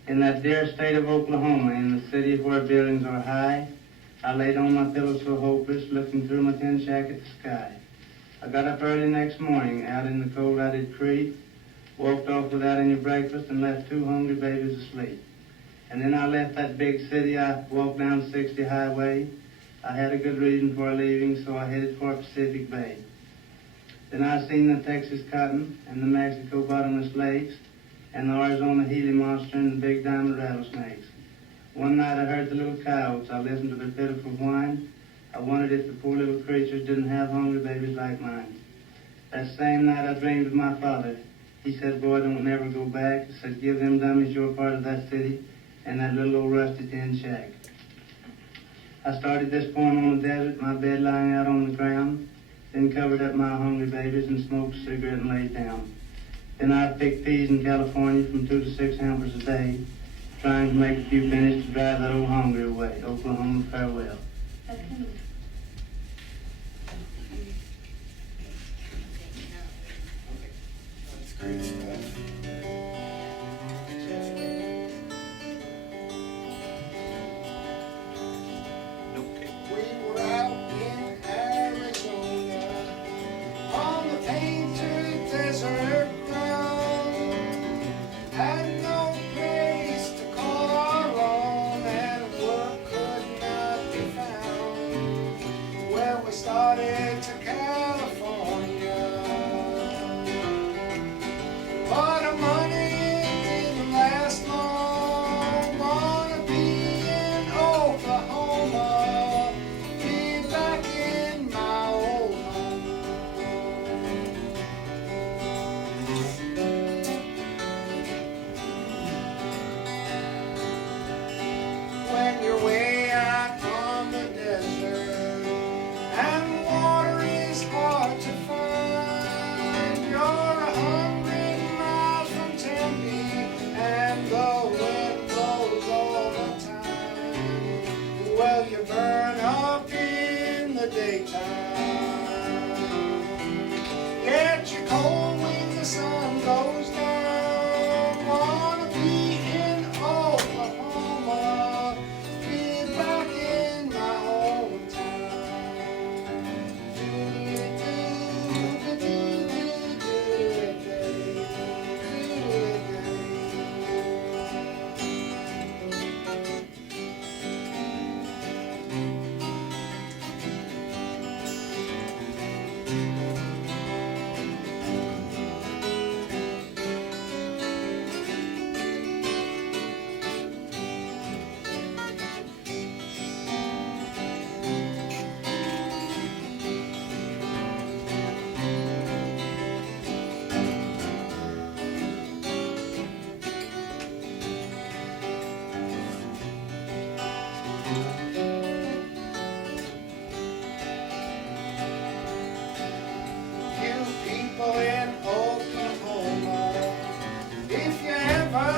In that dear state of Oklahoma, in the city where buildings are high, I laid on my pillow so hopeless, looking through my tin shack at the sky. I got up early next morning, out in the cold I did creep, walked off without any breakfast, and left 2 hungry babies asleep. And then I left that big city, I walked down 60 highway, I had a good reason for leaving, so I headed for Pacific Bay. Then I seen the Texas cotton and the Mexico bottomless lakes and the Arizona Gila monster and the big diamond rattlesnakes. One night I heard the little coyotes. I listened to their pitiful whine. I wondered if the poor little creatures didn't have hungry babies like mine. That same night I dreamed of my father. He said, boy, don't never go back. He said, give them dummies your part of that city and that little old rusty tin shack. I started this poem on the desert, my bed lying out on the ground, then covered up my hungry babies and smoked a cigarette and laid down. Then I picked peas in California from 2 to 6 hampers a day, trying to make a few pennies to drive that old hunger away. Oklahoma, farewell. That's great stuff. We were out in Arizona on the painted desert ground. Had no place to call our own, and work could not be found. Well, we started to California, but our money didn't last long. Wanna be in Oklahoma, be back in my old home. When you're way out on the desert and water is hard to find, you're 100 miles from Tempe and the wind blows all the time. Well, you burn up in the daytime, get you cold when the sun goes down. Wanna be in Oklahoma, be back in my hometown. You people in Oklahoma, if you ever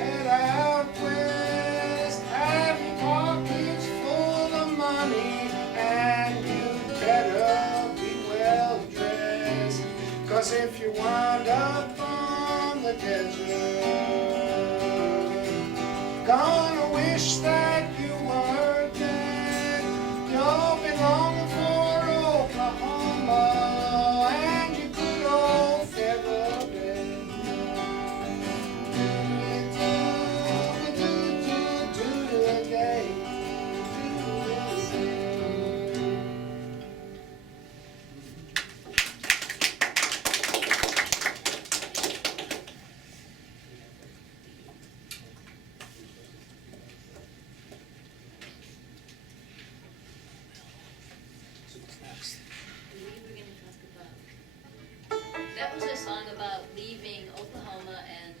head out west, have your pockets full of money and you better be well dressed. 'Cause if you wind up on the desert, gonna wish that you were dead. You'll be longing for Oklahoma and your good old feather bed. So what's next? We were gonna talk about, that was a song about leaving Oklahoma and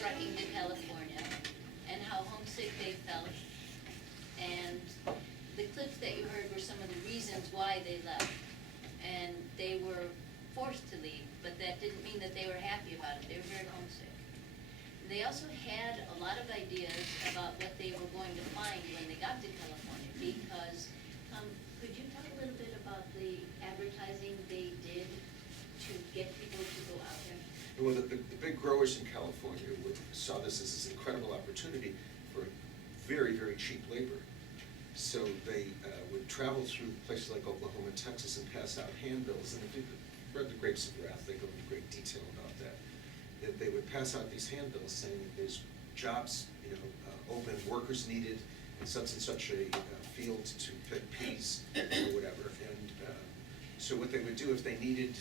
trucking to California and how homesick they felt. And the clips that you heard were some of the reasons why they left. And they were forced to leave, but that didn't mean that they were happy about it. They were very homesick. They also had a lot of ideas about what they were going to find when they got to California, because, could you talk a little bit about the advertising they did to get people to go out there? Well, the big growers in California saw this as this incredible opportunity for very, very cheap labor. So they would travel through places like Oklahoma and Texas and pass out handbills. And if you read The Grapes of Wrath, they go into great detail about that. That they would pass out these handbills saying that there's jobs, open, workers needed in such and such a field to pick peas or whatever. And so what they would do, if they needed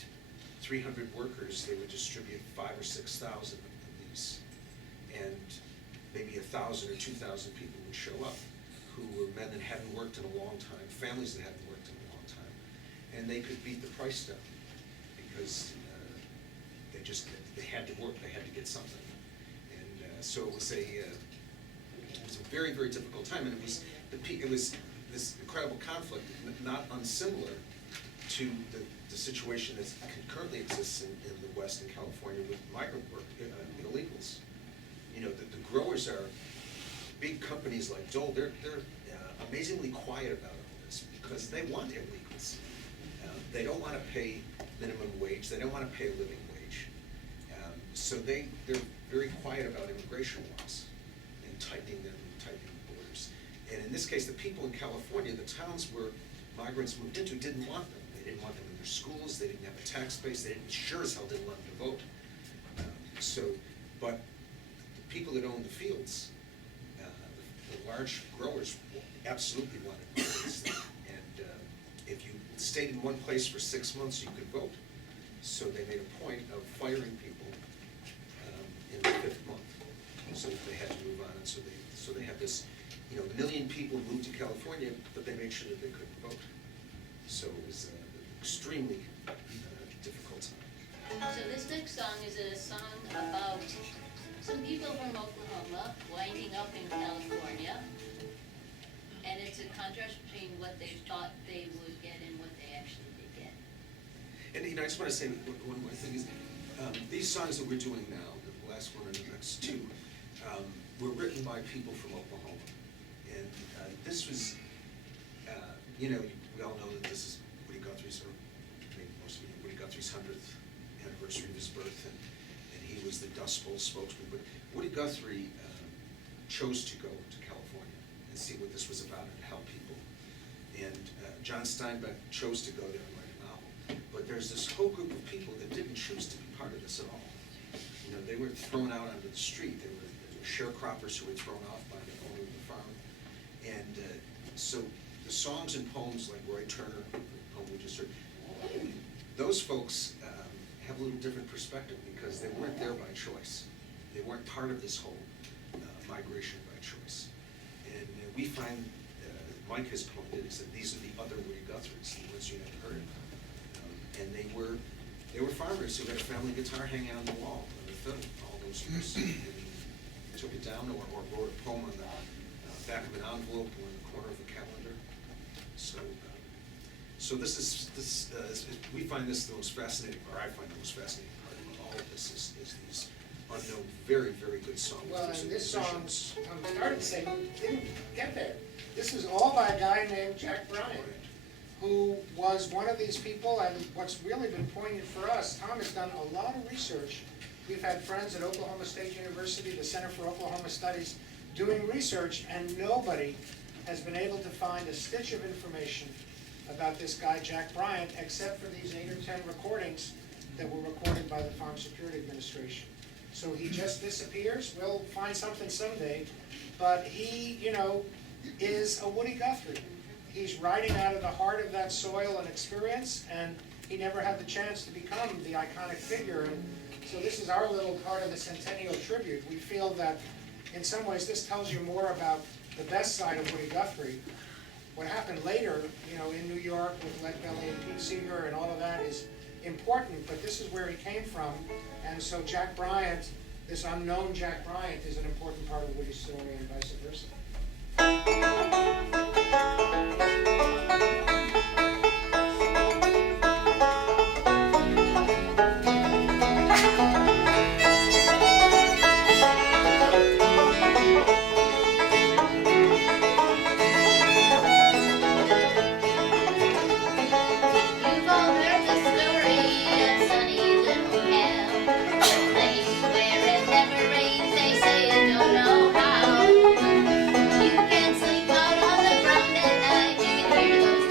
300 workers, they would distribute 5,000 or 6,000 of these. And maybe 1,000 or 2,000 people would show up, who were men that hadn't worked in a long time, families that hadn't worked in a long time. And they could beat the price down, because they had to work, they had to get something. And so it was a very, very difficult time, and it was this incredible conflict, not unsimilar to the situation that currently exists in the West in California with migrant work, illegals. You know, the growers are big companies like Dole. They're amazingly quiet about all this because they want illegals. They don't want to pay minimum wage. They don't want to pay a living wage. So they're very quiet about immigration laws and tightening the borders. And in this case, the people in California, the towns where migrants moved into, didn't want them. They didn't want them in their schools. They didn't have a tax base. They sure as hell didn't want them to vote. But the people that own the fields, the large growers, absolutely wanted migrants. And if you stayed in one place for 6 months, you could vote. So they made a point of firing people in the 5th month, so that they had to move on. And so they had this, 1 million people moved to California, but they made sure that they couldn't vote. So it was an extremely difficult time. So this next song is a song about some people from Oklahoma winding up in California. And it's a contrast between what they thought they would get and what they actually did get. And I just want to say one more thing is, these songs that we're doing now, the last one and the next two, were written by people from Oklahoma. And this was, we all know that this is Woody Guthrie's, or maybe most of you know, Woody Guthrie's 100th anniversary of his birth, and he was the Dust Bowl spokesman. But Woody Guthrie chose to go to California and see what this was about and help people. And John Steinbeck chose to go there and write a novel. But there's this whole group of people that didn't choose to be part of this at all. They were thrown out onto the street. They were sharecroppers who were thrown off by the owner of the farm. And so the songs and poems like Roy Turner, the poem we just heard, those folks have a little different perspective because they weren't there by choice. They weren't part of this whole migration by choice. And we find, Mike has coined it, he said, these are the other Woody Guthries, the ones you never heard. And they were farmers who had a family guitar hanging on the wall on the fiddle all those years. And took it down or wrote a poem on the back of an envelope or in the corner of a calendar. So we find this the most fascinating, or I find the most fascinating part of all of this is these unknown, very, very good songs. Well, and this song, I'm starting to say, didn't get there. This is all by a guy named Jack Bryant, who was one of these people, and what's really been poignant for us, Tom has done a lot of research. We've had friends at Oklahoma State University, the Center for Oklahoma Studies, doing research, and nobody has been able to find a stitch of information about this guy, Jack Bryant, except for these 8 or 10 recordings that were recorded by the Farm Security Administration. So he just disappears. We'll find something someday, but he, is a Woody Guthrie. He's writing out of the heart of that soil and experience, and he never had the chance to become the iconic figure. And so this is our little part of the Centennial Tribute. We feel that in some ways this tells you more about the best side of Woody Guthrie. What happened later, in New York with Lead Belly and Pete Seeger and all of that is important, but this is where he came from. And so Jack Bryant, this unknown Jack Bryant, is an important part of Woody's story and vice versa. You've all heard the story of sunny little Hell, a place where it never rains. They say it don't know how. You can sleep out on the ground at night. You can hear those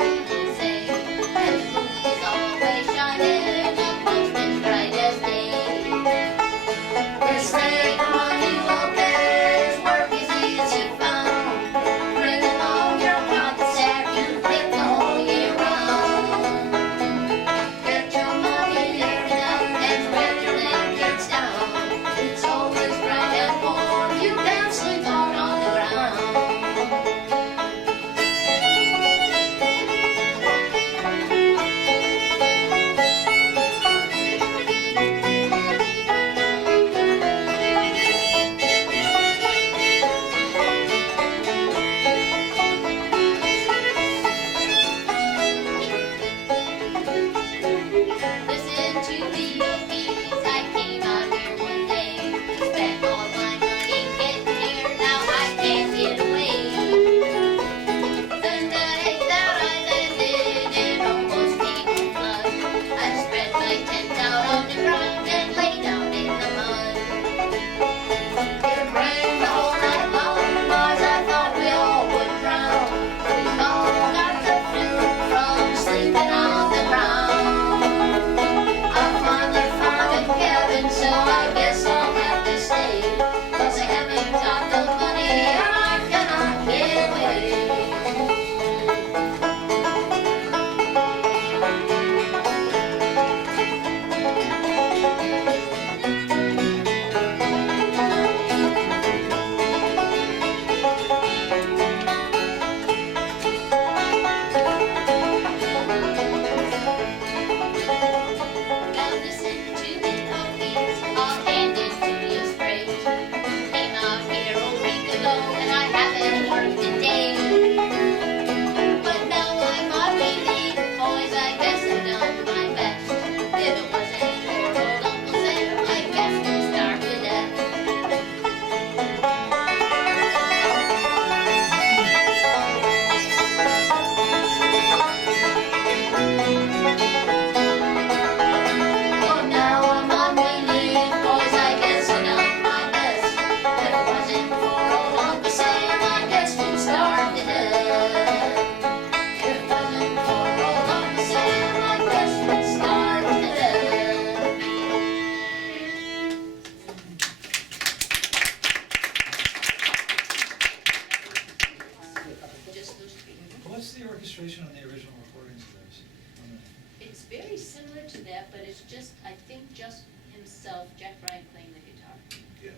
just himself, Jack Bryan playing the guitar. Yeah.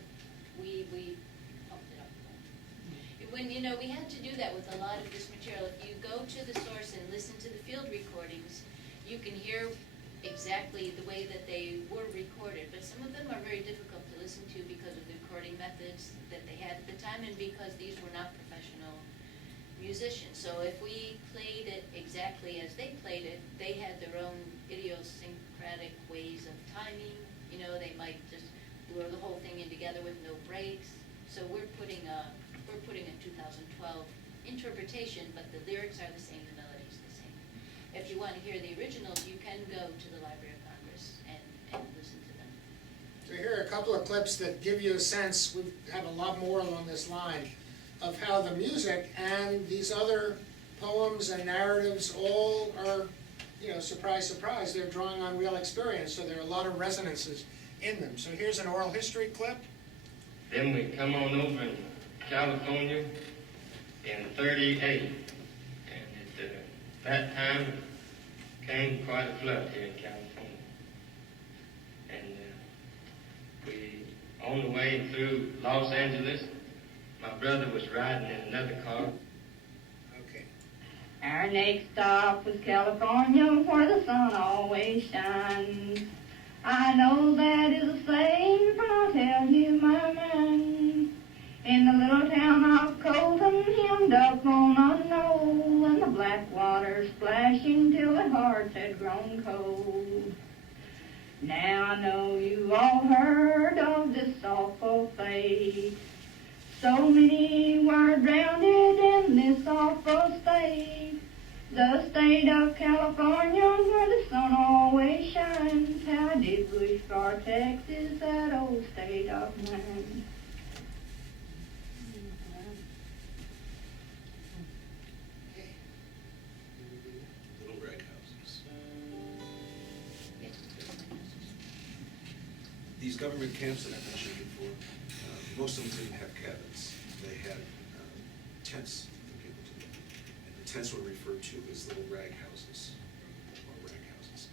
We pumped it up. When, you know, we had to do that with a lot of this material. If you go to the source and listen to the field recordings, you can hear exactly the way that they were recorded, but some of them are very difficult to listen to because of the recording methods that they had at the time and because these were not professional musicians. So if we played it exactly as they played it, they had their own idiosyncratic ways of timing. You know, they might just blur the whole thing in together with no breaks. So we're putting a 2012 interpretation, but the lyrics are the same, the melody's the same. If you want to hear the originals, you can go to the Library of Congress and listen to them. So here are a couple of clips that give you a sense, we have a lot more along this line, of how the music and these other poems and narratives all are, you know, surprise, surprise, they're drawing on real experience, so there are a lot of resonances in them. So here's an oral history clip. Then we come on over in California in 38, and at that time came quite a flood here in California. And we, on the way through Los Angeles, my brother was riding in another car. Okay. Our next stop was California, where the sun always shines. I know that is a saying, but I'll tell you my mind. In the little town of Colton, hemmed up on a knoll, and the black water splashing till the hearts had grown cold. Now I know you all heard of this awful fate. So many were drowned in this awful state. The state of California, where the sun always shines. How I did wish for Texas, that old state of mine. Little rag houses. These government camps that I mentioned before, most of them didn't have cabins. They had tents for people to live in. And the tents were referred to as little rag houses, or rag houses.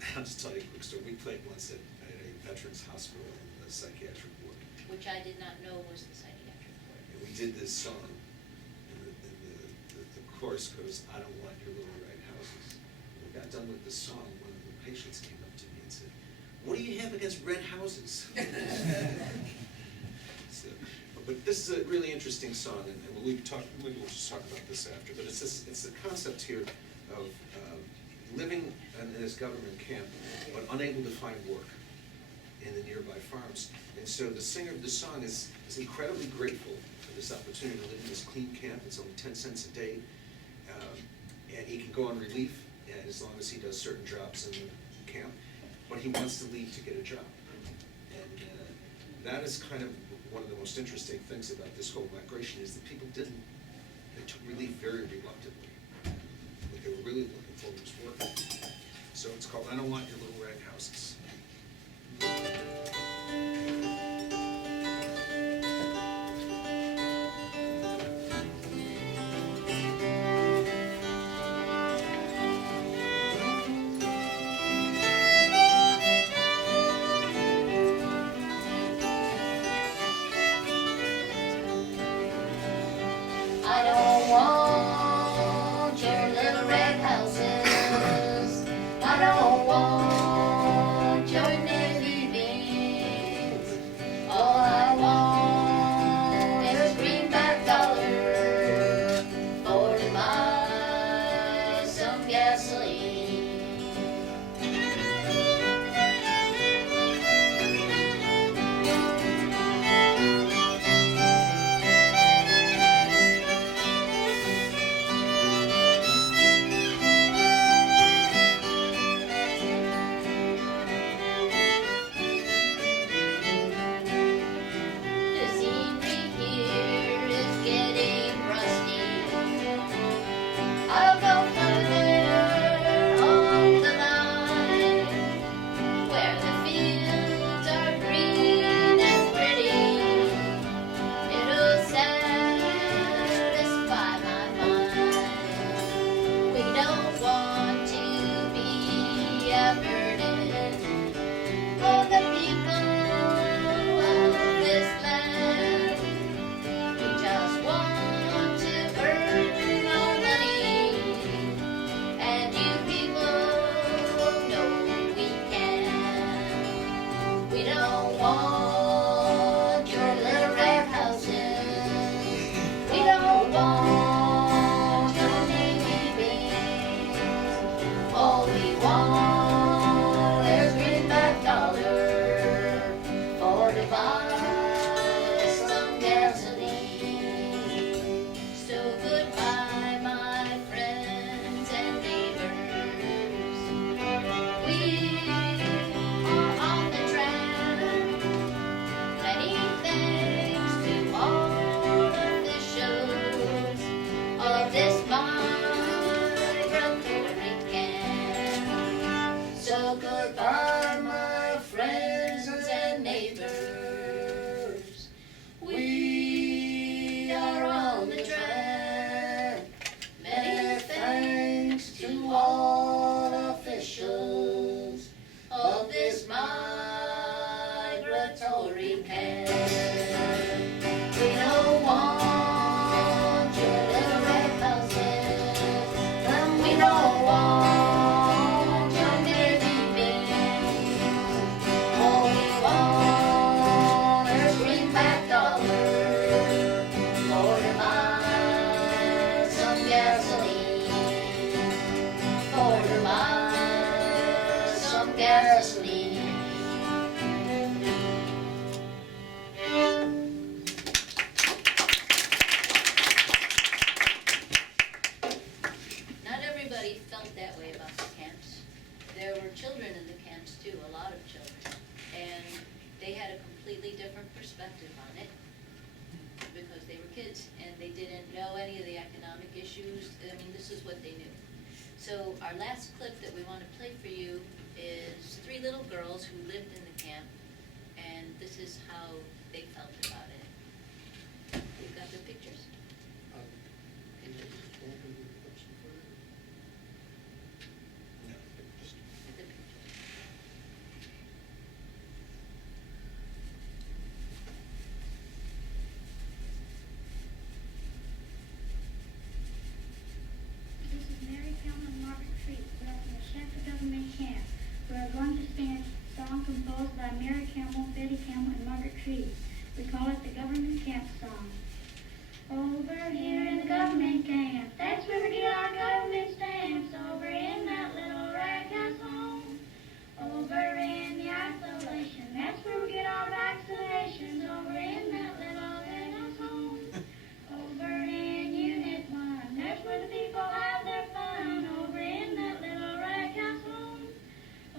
And I'll just tell you a quick story. We played once at a veterans hospital in the psychiatric ward. Which I did not know was the psychiatric ward. And we did this song, and the chorus goes, "I don't want your little rag houses." When we got done with the song, one of the patients came up to me and said, "What do you have against red houses?" So, but this is a really interesting song, and maybe we'll just talk about this after. But it's the concept here of living in this government camp, but unable to find work in the nearby farms. And so the singer of the song is incredibly grateful for this opportunity to live in this clean camp. It's only 10 cents a day, and he can go on relief as long as he does certain jobs in the camp. But he wants to leave to get a job. And that is kind of one of the most interesting things about this whole migration is that people they took relief very reluctantly. What they were really looking for was work. So it's called "I Don't Want Your Little Rag Houses." I don't want your little red houses. I don't want your navy beans. Goodbye, my friends and neighbors. We are on the track. Many thanks to all officials of this migratory camp. We don't want your little red houses, and we don't want your navy beans. All we want is greenback dollar, or to buy some gasoline, or to buy some gasoline. Not everybody felt that way about the camps. There were children in the camps too, a lot of children. And they had a completely different perspective on it because they were kids and they didn't know any of the economic issues. I mean, this is what they knew. So our last clip that we want to play for you is 3 little girls who lived in the camp, and this is how they felt about it. We've got the pictures. This is Mary Campbell and Margaret Treat. We're at the Shatner Government Camp. We are going to sing a song composed by Mary Campbell, Betty Campbell, and Margaret Treat. We call it the Government Camp Song. Over here in the government camp, that's where we get our government stamps. Over in that little rag house home. Over in the isolation, that's where we get our vaccinations. Over in that little rag house home. Over in Unit 1, that's where the people have their fun. Over in that little rag house home.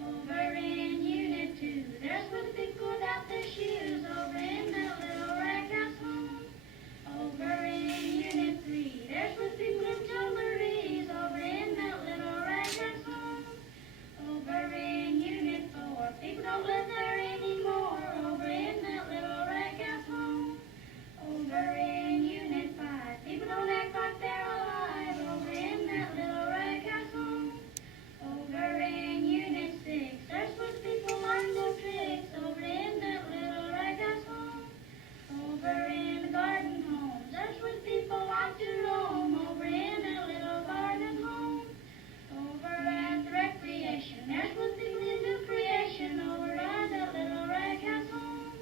Over in Unit 2, that's where the people without their shoes. Over in that little rag house home. Over in Unit 3, there's where the people in dungarees. Over in that little rag house home. Over in Unit 4, people don't live there anymore. Over in that little rag house home. Over in Unit 5, people don't act like they're alive. Over in that little rag house home. Over in Unit 6, there's where the people learn their tricks. Over in that little rag house home. Over in the garden homes, that's where the people like to roam. Over in that little garden home. Over at the recreation, there's where the people do creation. Over at that little rag house home.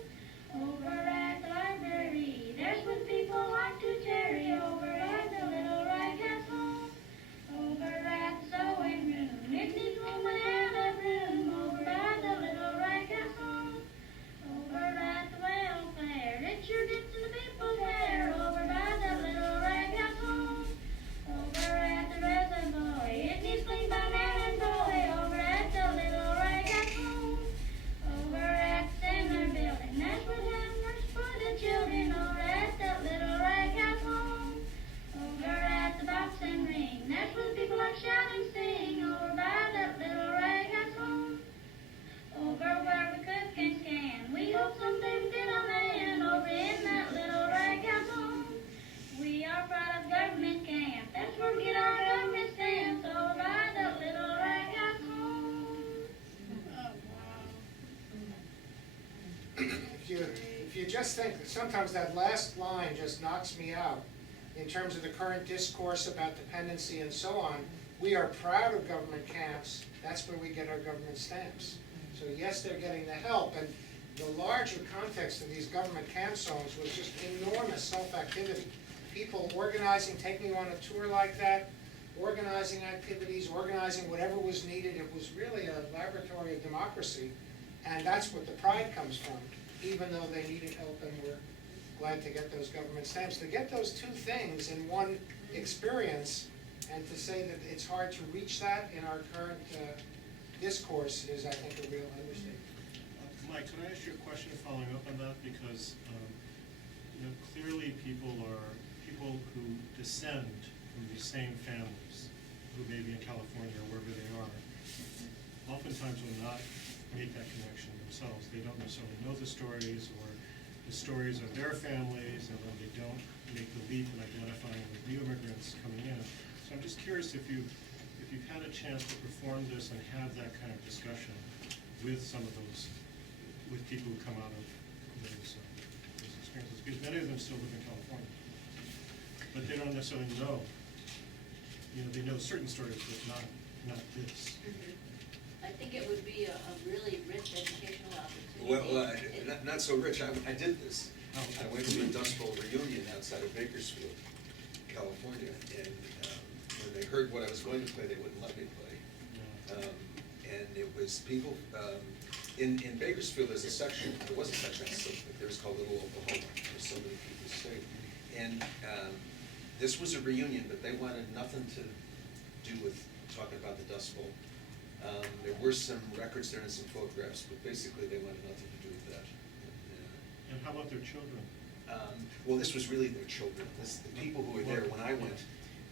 Over at the library, there's where the people like to tarry. Over at the little rag house home. Over at the sewing room, it needs woman and a broom. Over by the little rag house home. Over at the welfare, it sure gets to the people's hair. Over by the little rag house home. Over at the reservoir, it needs cleaned by man and boy. Over at the little rag house home. Over at the center building, that's where the hammers for the children. Over at the little rag house home. Over at the boxing ring, that's where the people like shout and sing. Over by that little rag house home. Over where we cook and scan, we hope someday we get a man. Over in that little rag house home. We are proud of government camp, that's where we get our government stamps. Over by that little rag house home. If you just think that sometimes that last line just knocks me out in terms of the current discourse about dependency and so on. We are proud of government camps, that's where we get our government stamps. So yes, they're getting the help, and the larger context of these government camp songs was just enormous self-activity. People organizing, taking you on a tour like that, organizing activities, organizing whatever was needed. It was really a laboratory of democracy, and that's what the pride comes from, even though they needed help and were glad to get those government stamps. To get those two things in one experience, and to say that it's hard to reach that in our current discourse is, I think, a real understatement. Mike, can I ask you a question following up on that? Because clearly people who descend from these same families, who may be in California or wherever they are, oftentimes will not make that connection themselves. They don't necessarily know the stories, or the stories of their families, and then they don't make the leap in identifying with new immigrants coming in. So I'm just curious if you've had a chance to perform this and have that kind of discussion with some of those, with people who come out of those experiences, because many of them still live in California, but they don't necessarily know. They know certain stories, but not this. I think it would be a really rich educational opportunity. Well, not so rich. I did this. I went to a Dust Bowl reunion outside of Bakersfield, California, and when they heard what I was going to play, they wouldn't let me play. And it was people, in Bakersfield, there was a section, there was called Little Oklahoma, where so many people stayed. And this was a reunion, but they wanted nothing to do with talking about the Dust Bowl. There were some records there and some photographs, but basically they wanted nothing to do with that. And how about their children? Well, this was really their children. The people who were there when I went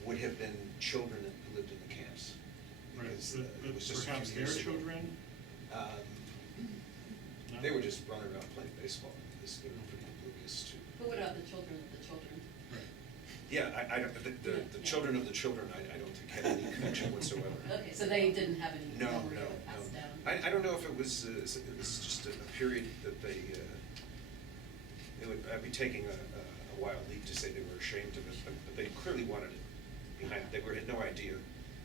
would have been children that lived in the camps. Right, Because, but it was just a perhaps few their years ago. children? They were just running around playing baseball. They were pretty oblivious to. But what about the children of the children? Right. Yeah, I don't, the children of the children, I don't think had any connection whatsoever. Okay, so they didn't have any No, memory no, of it passed no. down? I don't know if it was just a period that they would, I'd be taking a wild leap to say they were ashamed of it, but they clearly wanted it behind, they had no idea,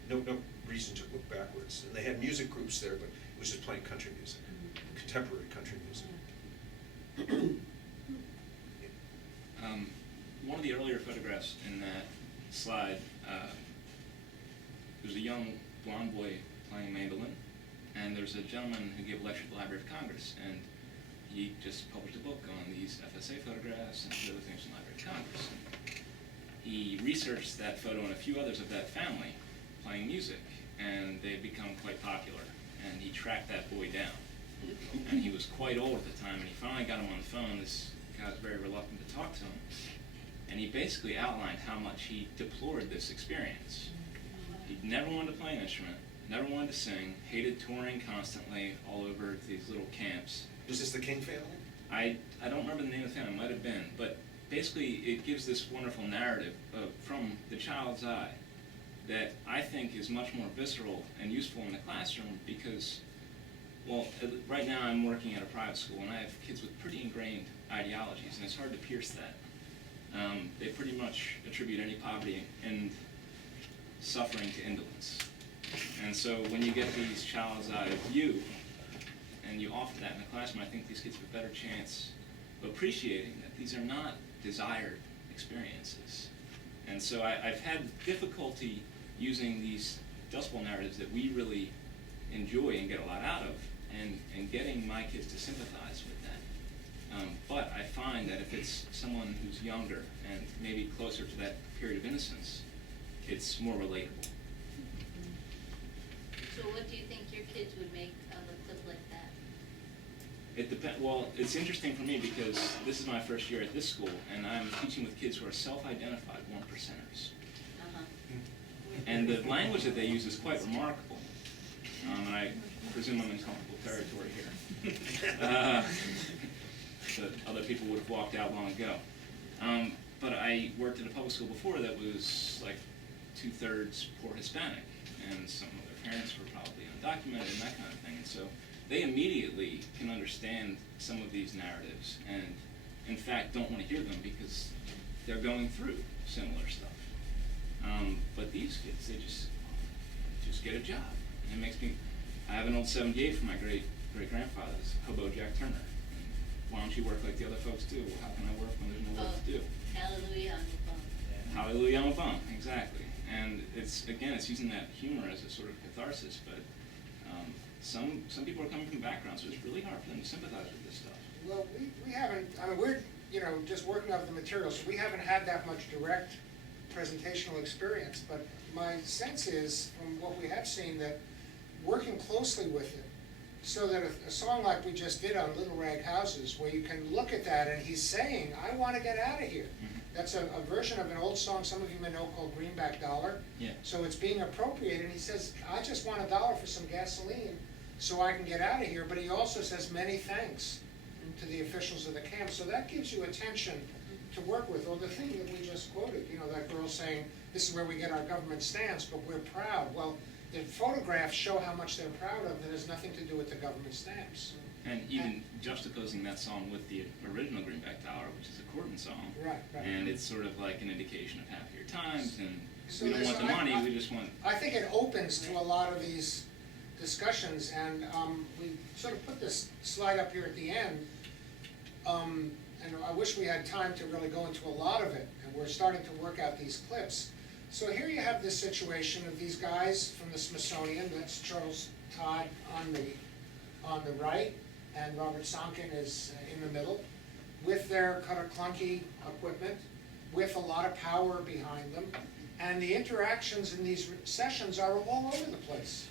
no reason to look backwards. And they had music groups there, but it was just playing country music, contemporary country music. One of the earlier photographs in that slide, there's a young blonde boy playing mandolin, and there's a gentleman who gave a lecture at the Library of Congress, and he just published a book on these FSA photographs and other things from the Library of Congress. He researched that photo and a few others of that family playing music, and they've become quite popular, and he tracked that boy down. And he was quite old at the time, and he finally got him on the phone. This guy was very reluctant to talk to him. And he basically outlined how much he deplored this experience. He never wanted to play an instrument, never wanted to sing, hated touring constantly all over these little camps. Was this the King family? I don't remember the name of the family, it might have been, but basically it gives this wonderful narrative from the child's eye that I think is much more visceral and useful in the classroom because, well, right now I'm working at a private school and I have kids with pretty ingrained ideologies, and it's hard to pierce that. They pretty much attribute any poverty and suffering to indolence. And so when you get these child's eye view and you offer that in the classroom, I think these kids have a better chance of appreciating that these are not desired experiences. And so I've had difficulty using these Dust Bowl narratives that we really enjoy and get a lot out of, and getting my kids to sympathize with that. But I find that if it's someone who's younger and maybe closer to that period of innocence, it's more relatable. So what do you think your kids would make of a clip like that? It depends. Well, it's interesting for me because this is my first year at this school, and I'm teaching with kids who are self-identified one-percenters. And the language that they use is quite remarkable. And I presume I'm in comfortable territory here. That other people would have walked out long ago. But I worked at a public school before that was like 2/3 poor Hispanic, and some of their parents were probably undocumented and that kind of thing. And so they immediately can understand some of these narratives, and in fact don't want to hear them because they're going through similar stuff. But these kids, they just get a job. And it makes me, I have an old 78 from my great-grandfather's, Hobo Jack Turner. Why don't you work like the other folks do? Well, how can I work when there's no work to do? Hallelujah, I'm a bum. Hallelujah, I'm a bum, exactly. And it's using that humor as a sort of catharsis, but some people are coming from backgrounds, so it's really hard for them to sympathize with this stuff. Well, we haven't, I mean, we're, just working off the material, so we haven't had that much direct presentational experience, but my sense is, from what we have seen, that working closely with it, so that a song like we just did on Little Rag Houses, where you can look at that and he's saying, I want to get out of here. That's a version of an old song some of you may know called Greenback Dollar. Yeah. So it's being appropriated, and he says, I just want $1 for some gasoline. so I can get out of here, but he also says many thanks to the officials of the camp. So that gives you attention to work with. Or the thing that we just quoted, you know, that girl saying, this is where we get our government stance, but we're proud. Well, the photographs show how much they're proud of. It has nothing to do with the government stamps. And even juxtaposing that song with the original Greenback Tower, which is a Corbin song. Right. And it's sort of like an indication of happier times, and So we don't want the money, we just want. I think it opens to a lot of these discussions, and we sort of put this slide up here at the end. And I wish we had time to really go into a lot of it, and we're starting to work out these clips. So here you have this situation of these guys from the Smithsonian. That's Charles Todd on the right, and Robert Sonkin is in the middle, with their kind of clunky equipment, with a lot of power behind them. And the interactions in these sessions are all over the place.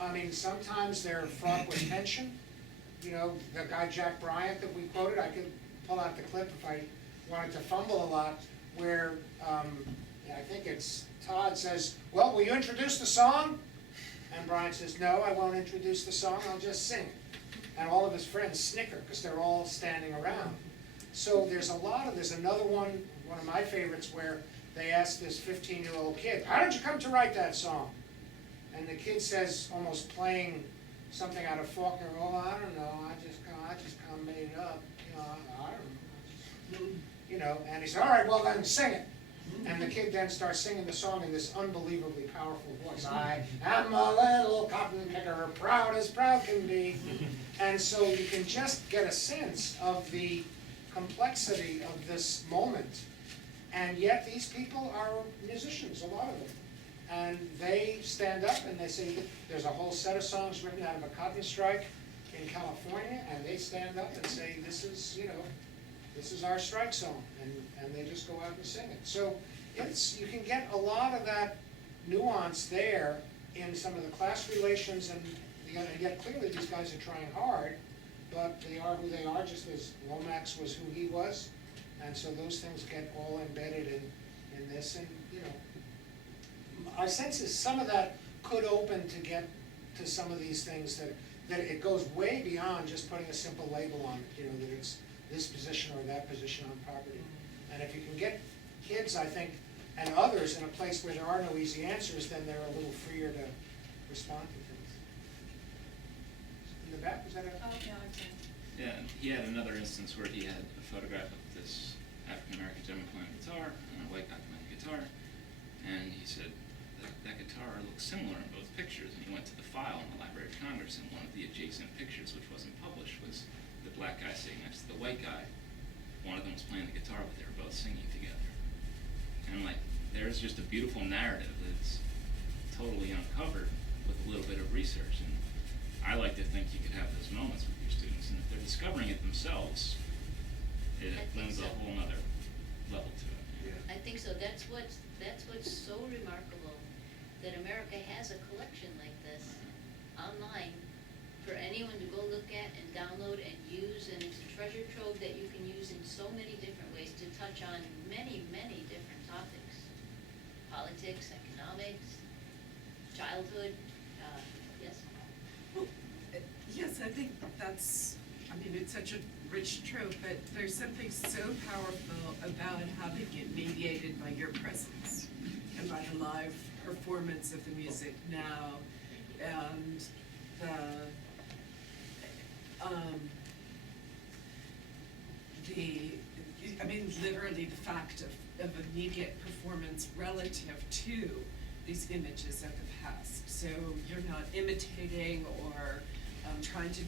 I mean, sometimes they're fraught with tension. You know, the guy Jack Bryant that we quoted, I could pull out the clip if I wanted to fumble a lot, where I think it's Todd says, well, will you introduce the song? And Bryant says, no, I won't introduce the song, I'll just sing it. And all of his friends snicker because they're all standing around. So there's another one of my favorites, where they asked this 15-year-old kid, how did you come to write that song? And the kid says, almost playing something out of Faulkner, oh, I don't know, I just kind of made it up, you know, I don't know. You know, and he said, all right, well then sing it. And the kid then starts singing the song in this unbelievably powerful voice. I am a little cotton picker, proud as proud can be. And so you can just get a sense of the complexity of this moment. And yet these people are musicians, a lot of them. And they stand up and they say, there's a whole set of songs written out of a cotton strike in California, and they stand up and say, this is, you know, this is our strike song, and they just go out and sing it. So you can get a lot of that nuance there in some of the class relations, and yet clearly these guys are trying hard, but they are who they are, just as Lomax was who he was, and so those things get all embedded in this, and you know, our sense is some of that could open to get to some of these things that it goes way beyond just putting a simple label on it, you know, that it's this position or that position on property. And if you can get kids, I think, and others in a place where there are no easy answers, then they're a little freer to respond to things. In the back, was that a? Oh, yeah, I'm sorry. Yeah, and he had another instance where he had a photograph of this African-American gentleman playing guitar and a white guy playing guitar. And he said, that guitar looks similar in both pictures. And he went to the file in the Library of Congress, and one of the adjacent pictures, which wasn't published, was the black guy sitting next to the white guy. One of them was playing the guitar, but they were both singing together. And I'm like, there's just a beautiful narrative that's totally uncovered with a little bit of research. And I like to think you could have those moments with your students, and if they're discovering it themselves, it lends a whole other level to it. Yeah. I think so. That's what's so remarkable, that America has a collection like this online for anyone to go look at and download and use, and it's a treasure trove that you can use in so many different ways to touch on many, many different topics. Politics, economics, childhood, yes. Well, yes, I think that's, I mean, it's such a rich trope, but there's something so powerful about having it mediated by your presence and by the live performance of the music now, and I mean, literally the fact of immediate performance relative to these images of the past. So you're not imitating or trying to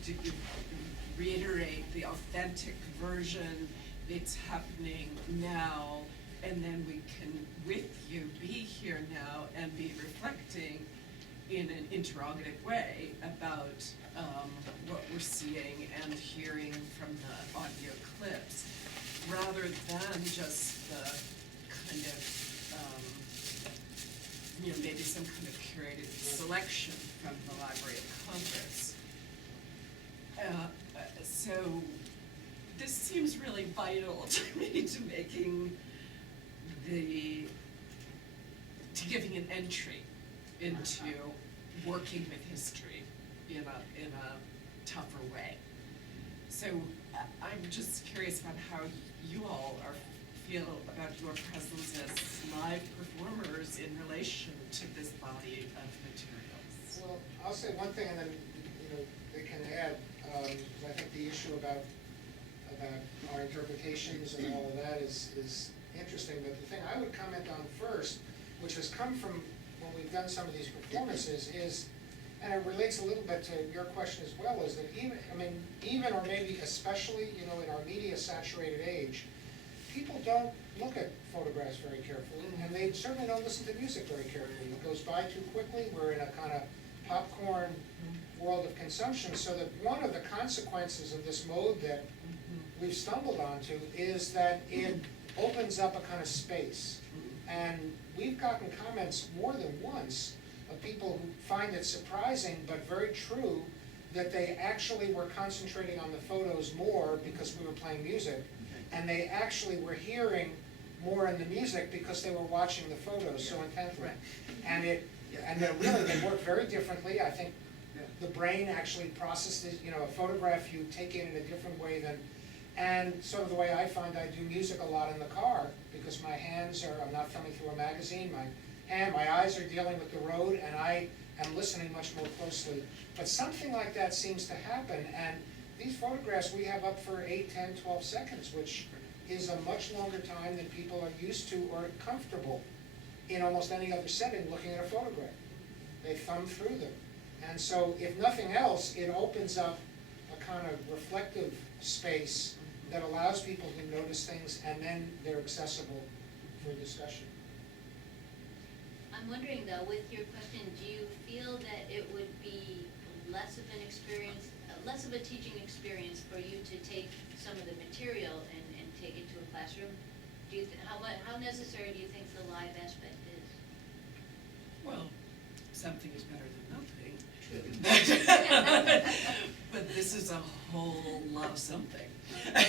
reiterate the authentic version. It's happening now, and then we can, with you, be here now and be reflecting in an interrogative way about what we're seeing and hearing from the audio clips, rather than just the kind of, you know, maybe some kind of curated selection from the Library of Congress. So this seems really vital to me, to making to giving an entry into working with history in a tougher way. So I'm just curious about how you all feel about your presence as live performers in relation to this body of materials. Well, I'll say one thing and then, they can add. I think the issue about our interpretations and all of that is interesting. But the thing I would comment on first, which has come from when we've done some of these performances, is, and it relates a little bit to your question as well, is that even or maybe especially, in our media-saturated age, people don't look at photographs very carefully, and they certainly don't listen to music very carefully. It goes by too quickly. We're in a kind of popcorn world of consumption, so that one of the consequences of this mode that we've stumbled onto is that it opens up a kind of space. And we've gotten comments more than once of people who find it surprising but very true that they actually were concentrating on the photos more because we were playing music, and they actually were hearing more in the music because they were watching the photos so intently. And really they work very differently. I think the brain actually processes, a photograph you take in a different way than, and sort of the way I find I do music a lot in the car, because my hands are, I'm not filming through a magazine, my eyes are dealing with the road, and I am listening much more closely. But something like that seems to happen, and these photographs we have up for 8, 10, 12 seconds, which is a much longer time than people are used to or comfortable in almost any other setting looking at a photograph. They thumb through them. And so, if nothing else, it opens up a kind of reflective space that allows people to notice things, and then they're accessible for discussion. I'm wondering though, with your question, do you feel that it would be less of an experience, less of a teaching experience for you to take some of the material and take it to a classroom? Do you how necessary do you think the live aspect is? Well, something is better than nothing. But this is a whole lot of something. I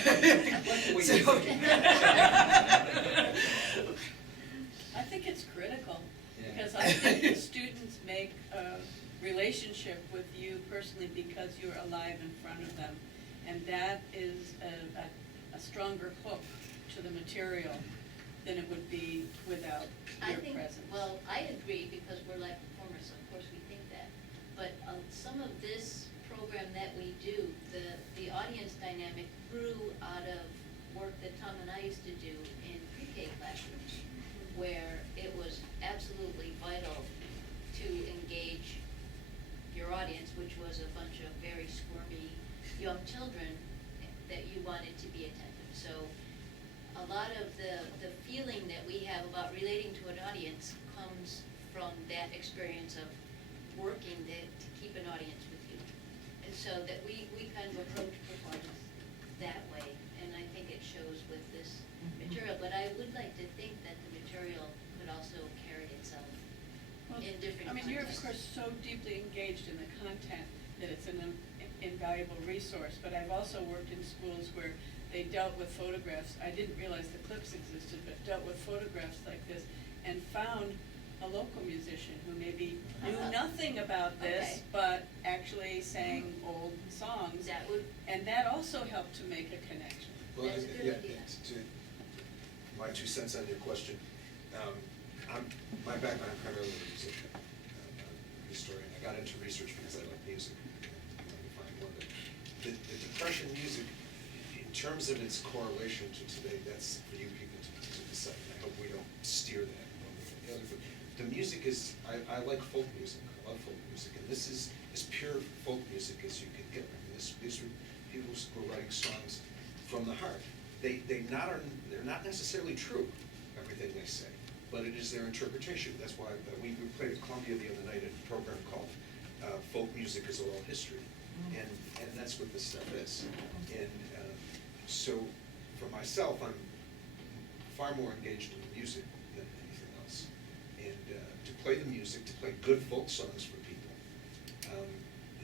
think it's critical, because I think the students make a relationship with you personally because you're alive in front of them. And that is a stronger hook to the material than it would be without your presence. Well, I agree, because we're live performers, so of course we think that. But some of this program that we do, the audience dynamic grew out of work that Tom and I used to do in pre-K classrooms, where it was absolutely vital to engage your audience, which was a bunch of very squirmy young children that you wanted to be attentive. So a lot of the feeling that we have about relating to an audience comes from that experience of working to keep an audience with you. And so that we kind of approach performance that way, and I think it shows with this material. But I would like to think that the material could also carry itself in different contexts. You're of course so deeply engaged in the content that it's an invaluable resource, but I've also worked in schools where they dealt with photographs. I didn't realize the clips existed, but dealt with photographs like this and found a local musician who maybe knew nothing about this, but actually sang old songs. And that also helped to make a connection. Well, my 2 cents on your question. My background, I'm primarily a musician, historian. I got into research because I like music. The Depression music, in terms of its correlation to today, that's for you people to decide. I hope we don't steer that one way or the other. But the music is, I like folk music. I love folk music, and this is as pure folk music as you can get. I mean, these are people who are writing songs from the heart. They're not necessarily true, everything they say, but it is their interpretation. That's why we played at Columbia the other night in a program called Folk Music is Oral History, and that's what this stuff is. And so for myself, I'm far more engaged in the music than anything else. And to play the music, to play good folk songs for people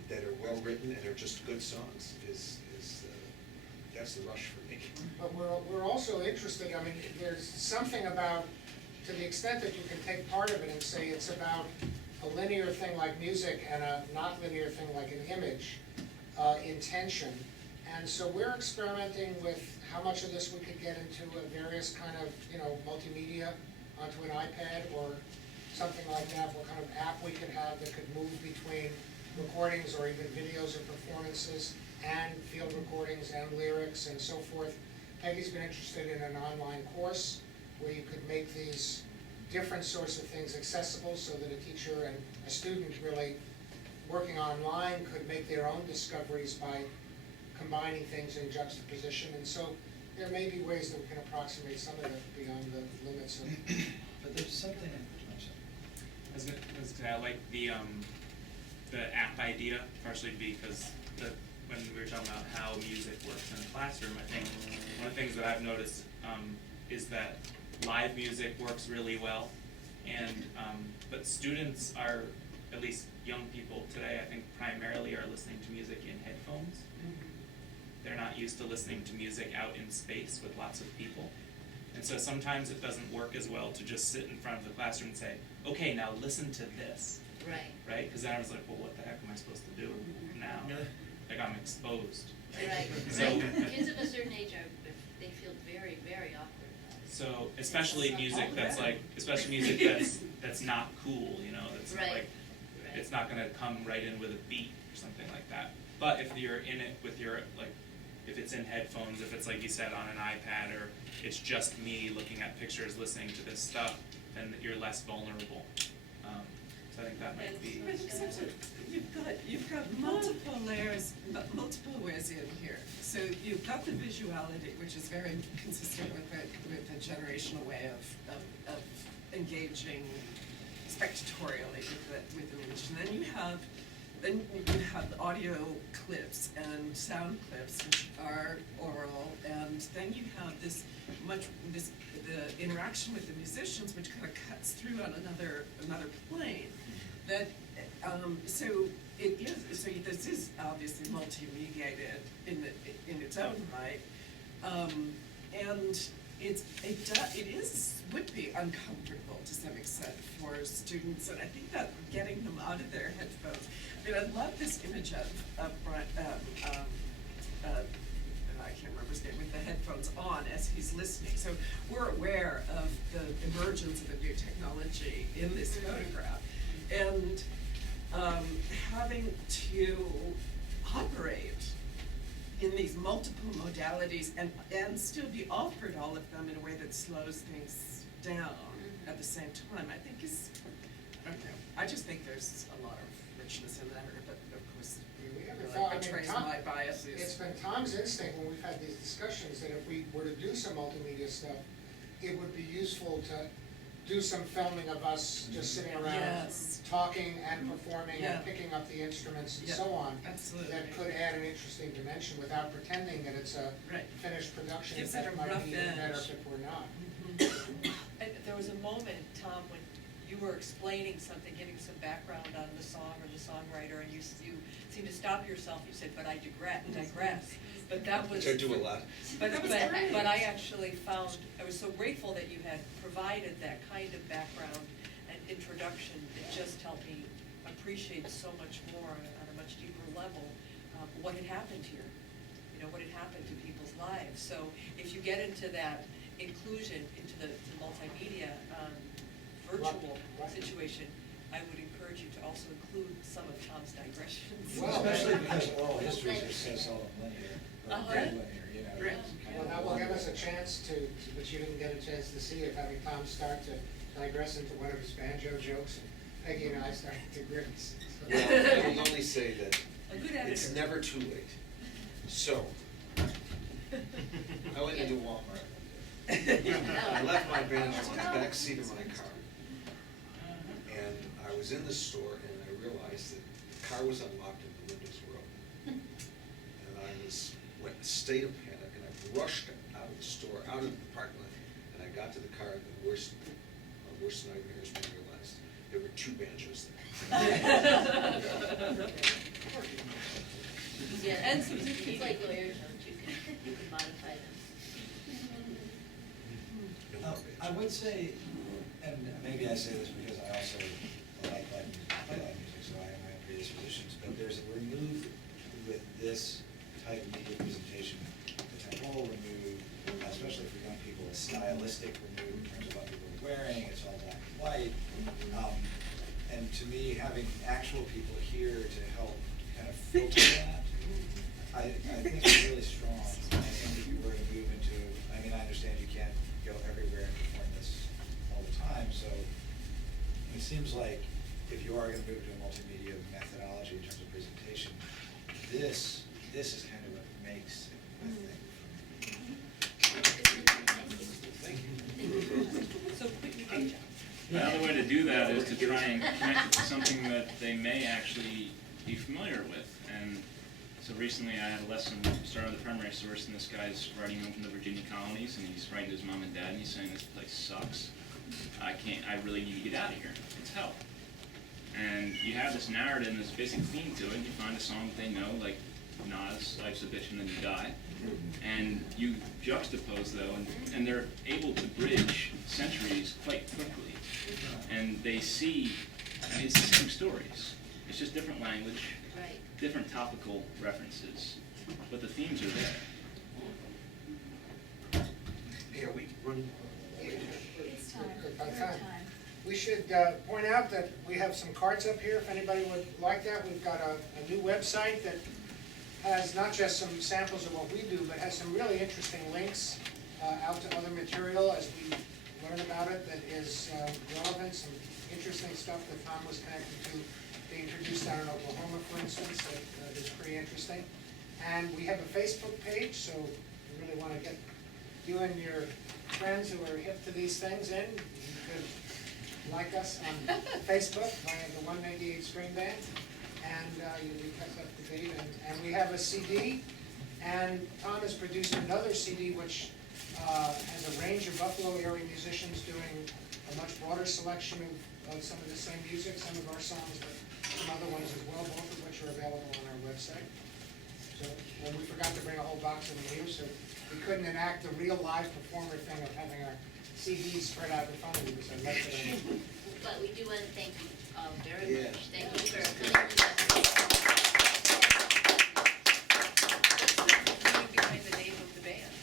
that are well written and are just good songs is that's the rush for me. But we're also interested, there's something about, to the extent that you can take part of it and say it's about a linear thing like music and a not linear thing like an image in tension. And so we're experimenting with how much of this we could get into a various kind of, multimedia onto an iPad or something like that, what kind of app we could have that could move between recordings or even videos of performances and field recordings and lyrics and so forth. Peggy's been interested in an online course where you could make these different sorts of things accessible so that a teacher and a student really working online could make their own discoveries by combining things in juxtaposition. And so there may be ways that we can approximate some of it beyond the limits of. But there's something, I was gonna say, I like the app idea, partially because when we were talking about how music works in a classroom, I think one of the things that I've noticed is that live music works really well, and but students are, at least young people today, I think primarily are listening to music in headphones. They're not used to listening to music out in space with lots of people. And so sometimes it doesn't work as well to just sit in front of the classroom and say, okay, now listen to this. Right. Right? Because then I was like, well, what the heck am I supposed to do now? Like, I'm exposed. Right. So, Kids of a certain age they feel very, very awkward about it. So especially music that's like, especially music that's not cool, that's not like, it's not gonna come right in with a beat or something like that. But if you're in it with your, like, if it's in headphones, if it's like you said on an iPad, or it's just me looking at pictures, listening to this stuff, then you're less vulnerable. So I think that might be. You've got multiple layers, multiple ways in here. So you've got the visuality, which is very consistent with the generational way of engaging spectatorially with image. And then you have the audio clips and sound clips, which are oral, and then you have the interaction with the musicians, which kind of cuts through on another plane. That so it is. So this is obviously multi-mediated in its own right, and would be uncomfortable to some extent for students, and I think that getting them out of their headphones. I mean, I love this image of Brian, I can't remember his name, with the headphones on as he's listening. So we're aware of the emergence of a new technology in this photograph, and having to operate in these multiple modalities and still be offered all of them in a way that slows things down at the same time, I think I don't know. I just think there's a lot of richness in that, but of course, betrays my biases. It's been Tom's instinct when we've had these discussions that if we were to do some multimedia stuff, it would be useful to do some filming of us just sitting around talking and performing and picking up the instruments and so on. Absolutely. That could add an interesting dimension without pretending that it's a finished production. Gives In it fact, a might rough be even better edge. if it were not. And there was a moment, Tom, when you were explaining something, giving some background on the song or the songwriter, and you seemed to stop yourself. You said, "But I digress." But that was. Which I do a lot. But I actually found, I was so grateful that you had provided that kind of background and introduction. It just helped me appreciate so much more on a much deeper level what had happened here. What had happened to people's lives. So if you get into that inclusion into the multimedia virtual situation, I would encourage you to also include some of Tom's digressions. Well, especially because oral histories are so seldom linear, or dead linear, Right. Well, that will give us a chance to, but you didn't get a chance to see it, having Tom start to digress into one of his banjo jokes, and Peggy and I started to grimace. Well, I will only say that A good it's editor. never too late. So, I went into Walmart. I left my banjo in the back seat of my car. And I was in the store and I realized that the car was unlocked and the windows were open. And I went in a state of panic and I rushed out of the store, out of the parking lot, and I got to the car and my worst nightmares when I realized there were two banjos there. Yeah, and it's like lawyers, you can modify them. I would say, and maybe I say this because I also like live music, I like music, so I have my own predispositions, but there's a remove with this type of media presentation, the temporal remove, especially for young people, a stylistic remove in terms of what people are wearing, it's all black and white. And to me, having actual people here to help kind of filter that, I think it's really strong. I think if you were to move into, I mean, I understand you can't go everywhere and perform this all the time, so it seems like if you are gonna move to a multimedia methodology in terms of presentation, this is kind of what makes it, I think. Thank you. So quit your day job. Another way to do that is to try and connect it to something that they may actually be familiar with. And so recently I had a lesson started with the primary source, and this guy's writing home from the Virginia colonies, and he's writing to his mom and dad, and he's saying, this place sucks. I really need to get out of here. It's hell. And you have this narrative and this basic theme to it, and you find a song that they know, like Nas, Life's a Bitch and Then You Die. And you juxtapose, though, and they're able to bridge centuries quite quickly. And they see, I mean, it's the same stories. It's just different language, Right. different topical references, but the themes are there. Yeah, we run. It's time, About third time. time. We should point out that we have some cards up here, if anybody would like that. We've got a new website that has not just some samples of what we do, but has some really interesting links out to other material as we learn about it that is relevant, some interesting stuff that Tom was connected to being produced down in Oklahoma, for instance, that is pretty interesting. And we have a Facebook page, so we really want to get you and your friends who are hip to these things in. You could like us on Facebook via the 198 String Band, and you'll be kept up to date. And we have a CD, and Tom has produced another CD which has a range of Buffalo area musicians doing a much broader selection of some of the same music, some of our songs, but some other ones as well, both of which are available on our website. So, and we forgot to bring a whole box of them here, so we couldn't enact the real live performer thing of having our CDs spread out in front of you, so I left it in. But we do want to thank you very Yeah. much. Thank you for coming with us. Behind the name of the band.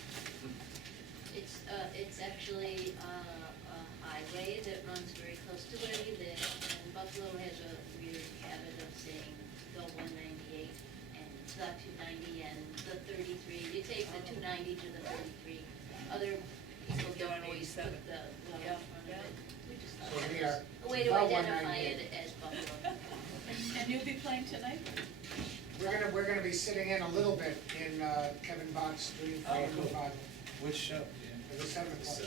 It's actually a highway that runs very close to where we live, and Buffalo has a weird habit of saying the 198 and the 290 and the 33. You take the 290 to the 33. Other people don't always put the one in front of it. We just thought So that we was are a way to about identify 198. it as Buffalo. And you'll be playing tonight? We're gonna be sitting in a little bit in Kevin Bond's Dream Oh, Fire cool. Revival. Which show? For the 7 o'clock show.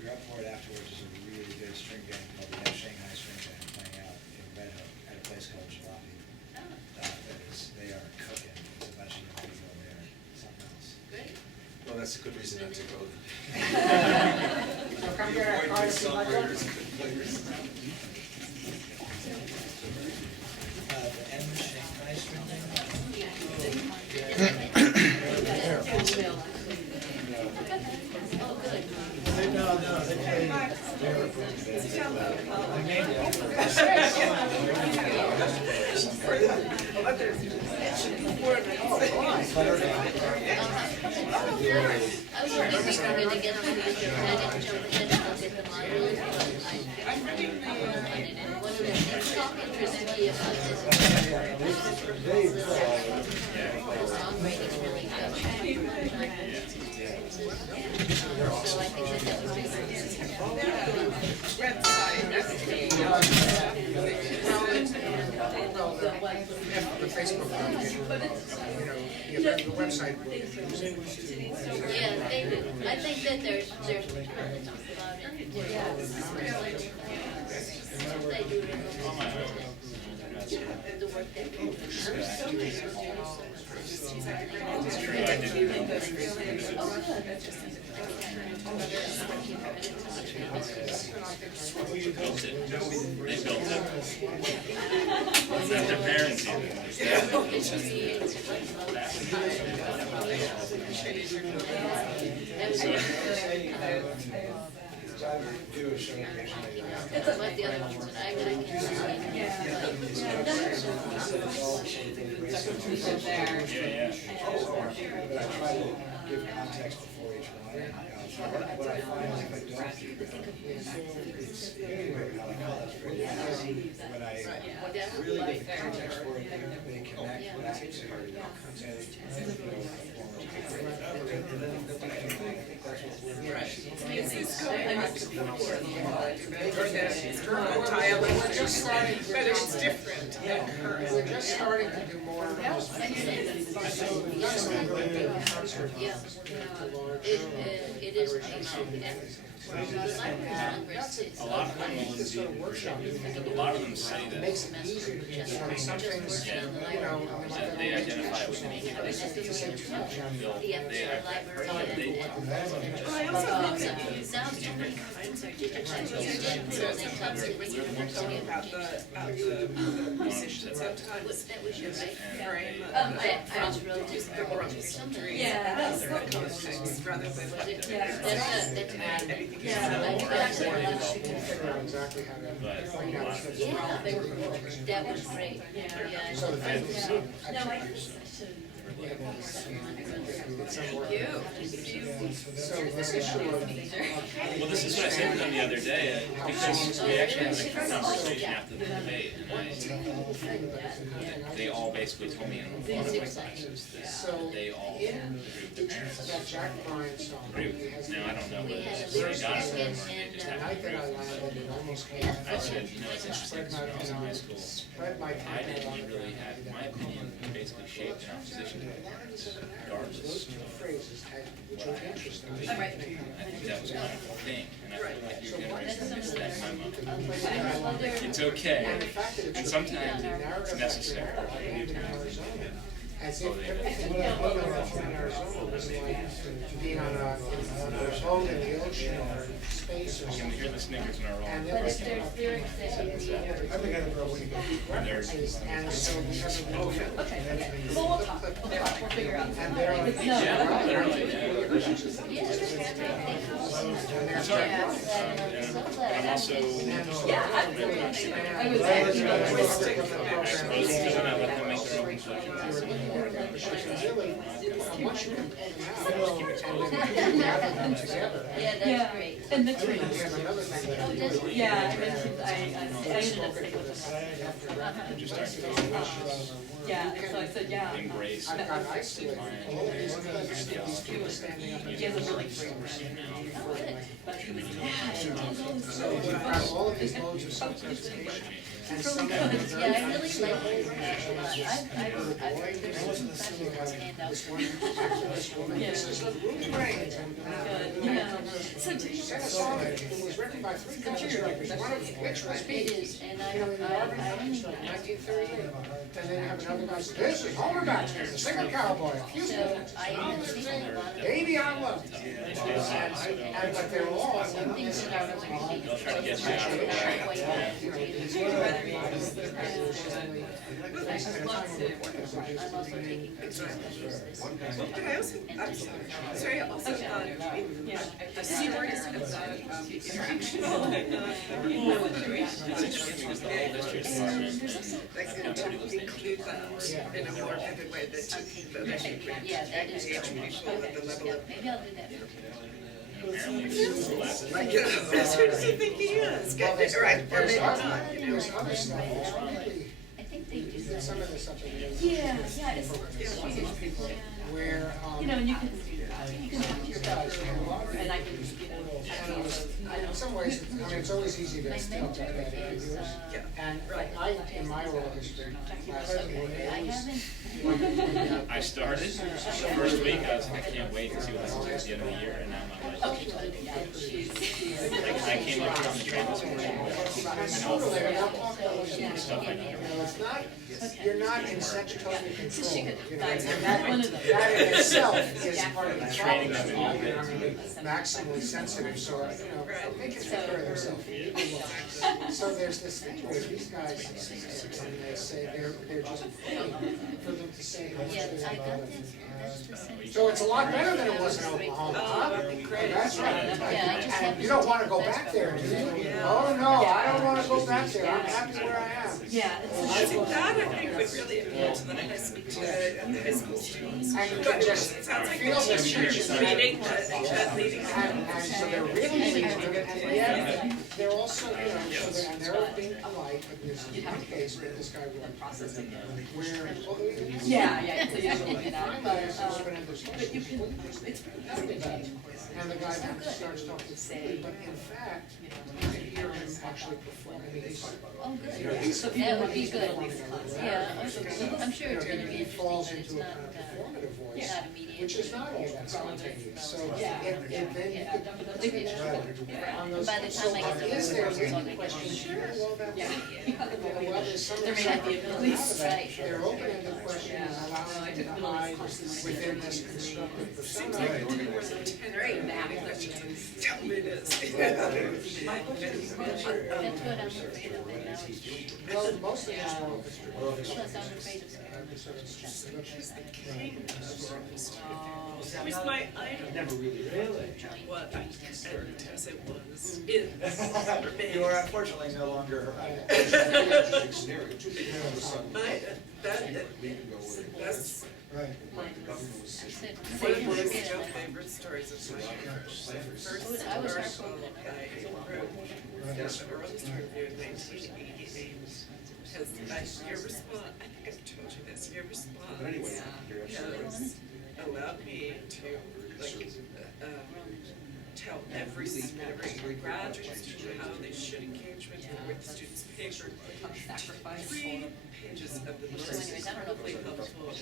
We were up for it afterwards. There's a really good string band called the Shanghai String Band playing out in Red Hook at a place called Jalopy. They are cooking. It's a bunch of young people there. Something else. Great. Well, that's a good reason not to go then. So come get our card if you like one. The M Shanghai String Band? Oh, good. No, they play. I was wondering if we were gonna get them because I didn't jump ahead and look at the modules, but I find it, and one of the things that interests me about this is the songwriting is really good. So I think that would be The Facebook page, the website. Yeah, they do. I think that there's more to talk about it. They do the work they do. They built it. Not their parents So I do a show occasionally. It's like the other ones that I can see. But I try to give context before each one. What I find is if I don't do that, it's anyway, how I call that very easy. When I really give the context for it, they connect back to and, But it's different. We're just starting to do more of those. Yeah. It is amazing. And the library numbers is. A lot of them will indeed, a lot of them say that. Makes it easier to get some things, you know. That they identify with an each other. The extra library. Well, I also think that these, Now so many kinds of digitization. we're talking about the musicians sometimes That was your right. frame I was really just the world history. Yeah, That's the context rather than that's everything. I think that's Figure out exactly how to find out. yeah, they were cool. That was great. Yeah. So the thing is, No, I didn't. Thank you. so this issue of. Well, this is what I said to them the other day, because we actually had a conversation after the debate, and they all basically told me in one of my classes that they all agree with their parents. That Jack Bryan song. Agree with it. Now, I don't know whether they got it from them or they just The happened night to that I agree with it. landed, it almost came. I said, you know, it's interesting, because when I was in high school, Spread my I didn't really have, my opinion basically shaped in opposition to my parents, regardless Those two of phrases had, which what was I actually interesting. believed. I think that was kind of a thing, and I feel like your generation missed that memo. It's okay, and sometimes it's necessary. As if everything in Arizona was like being on a boat in the ocean or space or You can something. hear the Snickers in our roll. And But if there's lyrics that you need. references, and so we have a movie. Okay, well, we'll talk, we'll figure out. And they're like, Yeah, literally, yeah. Yes. Sorry. I'm also. Yeah, I was actually Because then I let them make their own conclusions. really, once you can gather them together. Yeah, that's great. And the We trees. have another thing that we do. Yeah, I ended up sticking with Just start to Yeah, and so I said, yeah. embrace. I've got isolated all of these clips of these people standing up. He has a really great but he was, So we've got all of these modes of self-presentation. And some of them are Yeah, very I really like this a lot. I've heard there's some professionals that stand out. this one activist woman, this is really great. So do you? Sent a song that it was written by three college writers, one of which was me. It is, and You know, in the Harvard Times from 1938. And then you have another guy say, this is Homer Baxter, the singer cowboy, a few So minutes. I am seeing a lot of. Baby, I love you. And but they're all, Things that I really They'll try to get you out of the way. I'm also taking pictures of this. But I also, I'm sorry, I also thought, the stories about interaction It's interesting because the whole history department. like to include them in a more vivid way that Yeah, that is engage true. people at the level of. Maybe I'll do that. Apparently, it's the last. Like, you know, that's what I think he is, well, there's, right, or maybe not, you know. there's other stuff that's really, I think they do that. some of this stuff that Yeah, it's where, you know, and you can talk to your doctor and I can, in some ways, I mean, it's always easy to steal that ideas. And I, in my oral history class, I started, the first week, I was like, I can't wait to see what happens at the end of the year, and now I'm like, I came up here on the train this morning with stuff I know. it's not, you're not in such total control. You know, and that in itself is part of the Training problem. them in I'm gonna be maximally sensitive, so I, they can take care of themselves. So there's this thing where these guys, and they say they're just waiting for them to say how much Yeah, they I got love that, it. that's the sense. So it's a lot better than it was in Oklahoma, huh? That's right. Yeah, I just have And you don't wanna go back there, do you? Oh, no, I don't wanna go back there, I'm happy where I am. Yeah, I think that I think would really appeal to the high school, to the high school students. And you But can just it sounds like feel the this teachers tension. leading the leading. And so they're really leading it, and yet, they're also, and they're being polite, but there's one case where this guy will processing it. where, Yeah, so you shouldn't do that, but you can, it's pretty easy. and the guy starts talking freely, but in fact, you can hear him actually perform. I mean, he's, Oh, you know, good. he's- That would be good. Yeah, I'm sure it's you know, gonna be he falls interesting, into a but it's kind of performative voice, not immediate. which is not all that spontaneous, so Yeah. it then you could take it on those. By the time So I get to is work, there it's really all question? Sure. Well, that well, there's some. There may not be a police. Right. They're open-ended questions, allowing them to hide within this constructive persona. Tell me this. That's what I'm afraid of right now. Well, most of this world. Plus, I'm afraid of Was my idol. Never really. What I guess it was, is. You are unfortunately no longer her idol. My, that's Right. one of my favorite stories of my life. First I was article heartbroken. I wrote, the earliest review in 1988, has your response, I think I've told you this, your response has allowed me to, like, tell every graduate student how they should engage with the student's paper. 3 pages of the most incredibly helpful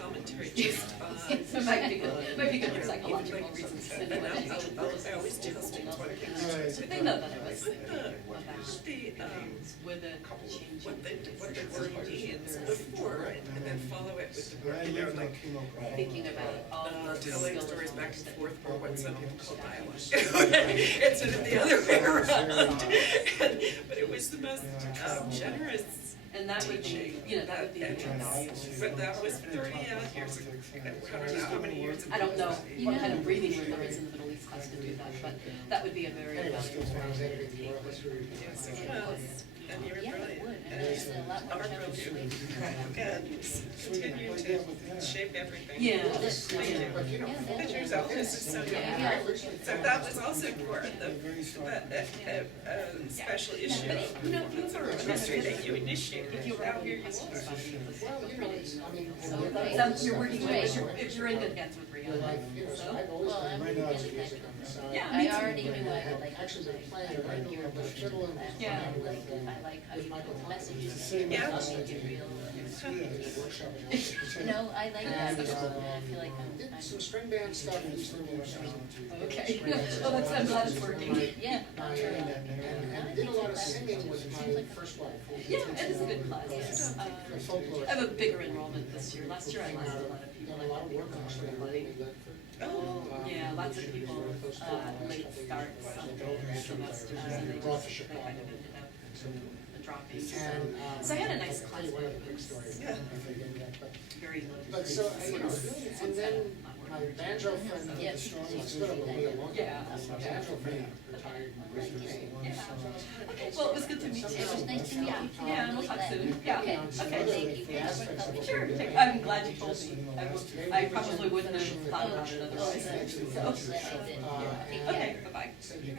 commentary just on. It might be good for psychological reasons. And I always tell students what I can. They know that it was what the word means before, and then follow it with the word, like, thinking about all the telling skills stories and back and knowledge forth, or what some people call dialogue. Instead of the other way around. But it was the most generous. And that would be, that would be. But that was 30 odd years ago. I don't know how many years ago. I don't know what kind of breathing room there is in the Middle East class to do that, but that would be a very valuable. Yes, it was. And you were Yeah, it brilliant. would. And There's a lot more are challenge brilliant. And continue to shape everything. Yeah. But your office is so young. So that was also important, the special issue. But you were a history that you initiated. Now here you are. So you're working with, you're in good hands with Ria. So. Well, I'm Right now, it's really music on the side. Yeah, I me too. already knew I would like. Actually, they're playing it right here, but fiddle and. Yeah. I like how you do the messages. Yeah. Make it real. No, I like that. I feel like I'm. Some string band stuff. Okay. Well, I'm glad it's working. Yeah. And did a lot of singing with my first wife. Yeah, it is a good class, yes. I have a bigger enrollment this year. Last year I lost a lot of people. Done a lot of work actually. Oh. Yeah, lots of people, late starts on the semesters, and they just, they kind of ended up dropping. So I had a nice class, but it was very low. But so, and then my banjo friend, I stood up with me a long time. Yeah. My banjo friend retired with Kane. Okay, well, it was good to meet you. It was nice to meet you. Yeah, and we'll talk soon. Yeah, Okay. okay. Thank you. Sure, I'm glad you told me. I probably wouldn't have thought about it otherwise. So, okay, bye-bye. I said, and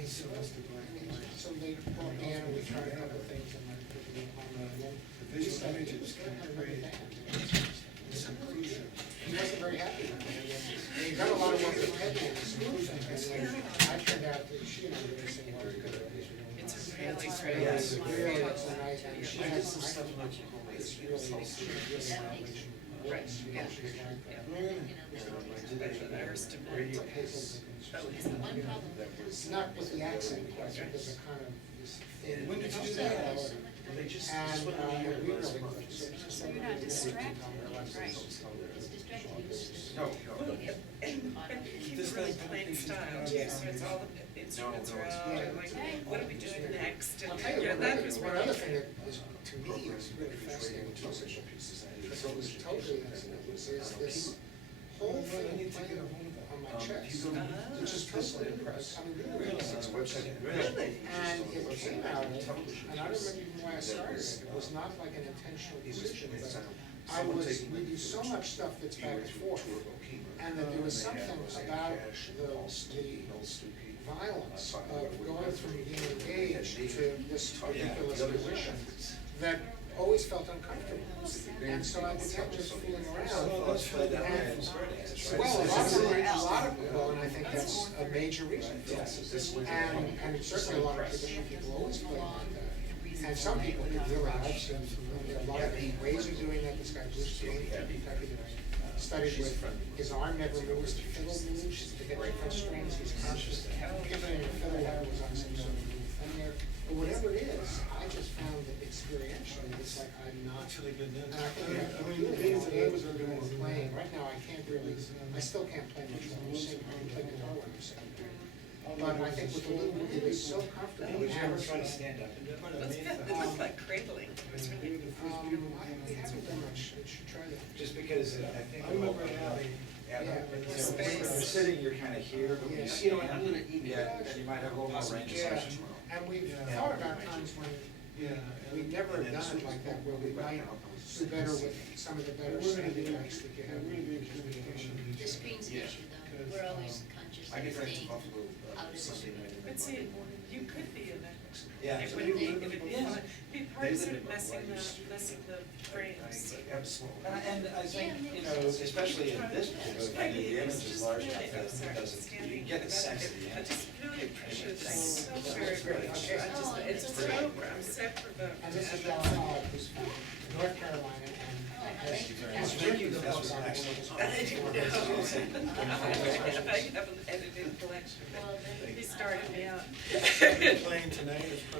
he said, so they brought me in and we tried a couple of things and I put them on the Visual images can create seclusion. He wasn't very happy with me. He done a lot of work with Peggy and seclusion, and then I turned out that she and I were missing one because of this. It's really great. Yes, really, and she has some stuff like it's really, Right, yeah. not with the accent, but there's a kind of this thin. When did you do that? And, we really. So you're not distracted, right? It's distracting. No, Well, and keep it really plain style, too, so it's all the instruments are out, and like, what are we doing next? I'll And, tell you, yeah, that was one really other thing fair. that is, to me, is really fascinating too, because it was totally, is this whole thing playing on my chest, which is totally impressed. I mean, really, Really? and it came out, and I don't remember even why I started it, it was not like an intentional decision, but we do so much stuff that's back and forth, and that there was something about the violence of going from being engaged to this ridiculous position that always felt uncomfortable. And so I kept just fooling around. Well, a lot of people, and I think that's a major reason for this. And certainly a lot of traditional people always play like that. And some people could really, I've seen a lot of ways of doing that. This guy Bruce Lee from Kentucky that I studied with, his arm never moves, the fiddle moves to get different strings. He's constantly pivoting the fiddle while it was on some sort of little thing there. But whatever it is, I just found that experientially, it's like I'm not. Really good news. And I think I mean, the games we're doing, we're playing, right now I can't really, I still can't play much when I'm singing, I can play guitar when I'm singing. But I think with the little, it is so comfortable. Would you ever try to stand up and do it? It looked like cradling. It was really We haven't done much, we should try that. Just because I think. I remember having. When you're sitting, you're kind of here, but when you stand, I'm gonna email you might have a little more range of motion. And we've thought about times when we've never done it like that, where we might do better with some of the better sounding tracks that you have. The screen station though, we're always conscious of staying out of the screen. But see, you could be in it. Yeah. It would be fun. It'd be part of sort of messing the frames. And I think, you know, especially in this particular thing, the image is large enough that it doesn't, you can get the sense of the I image. just really appreciate it so very, very much. It's so, I'm set for the. And this is John Hall, who's from North Carolina, and has written the book on I didn't know. I have an edited collection, but he started me out. Playing tonight is pretty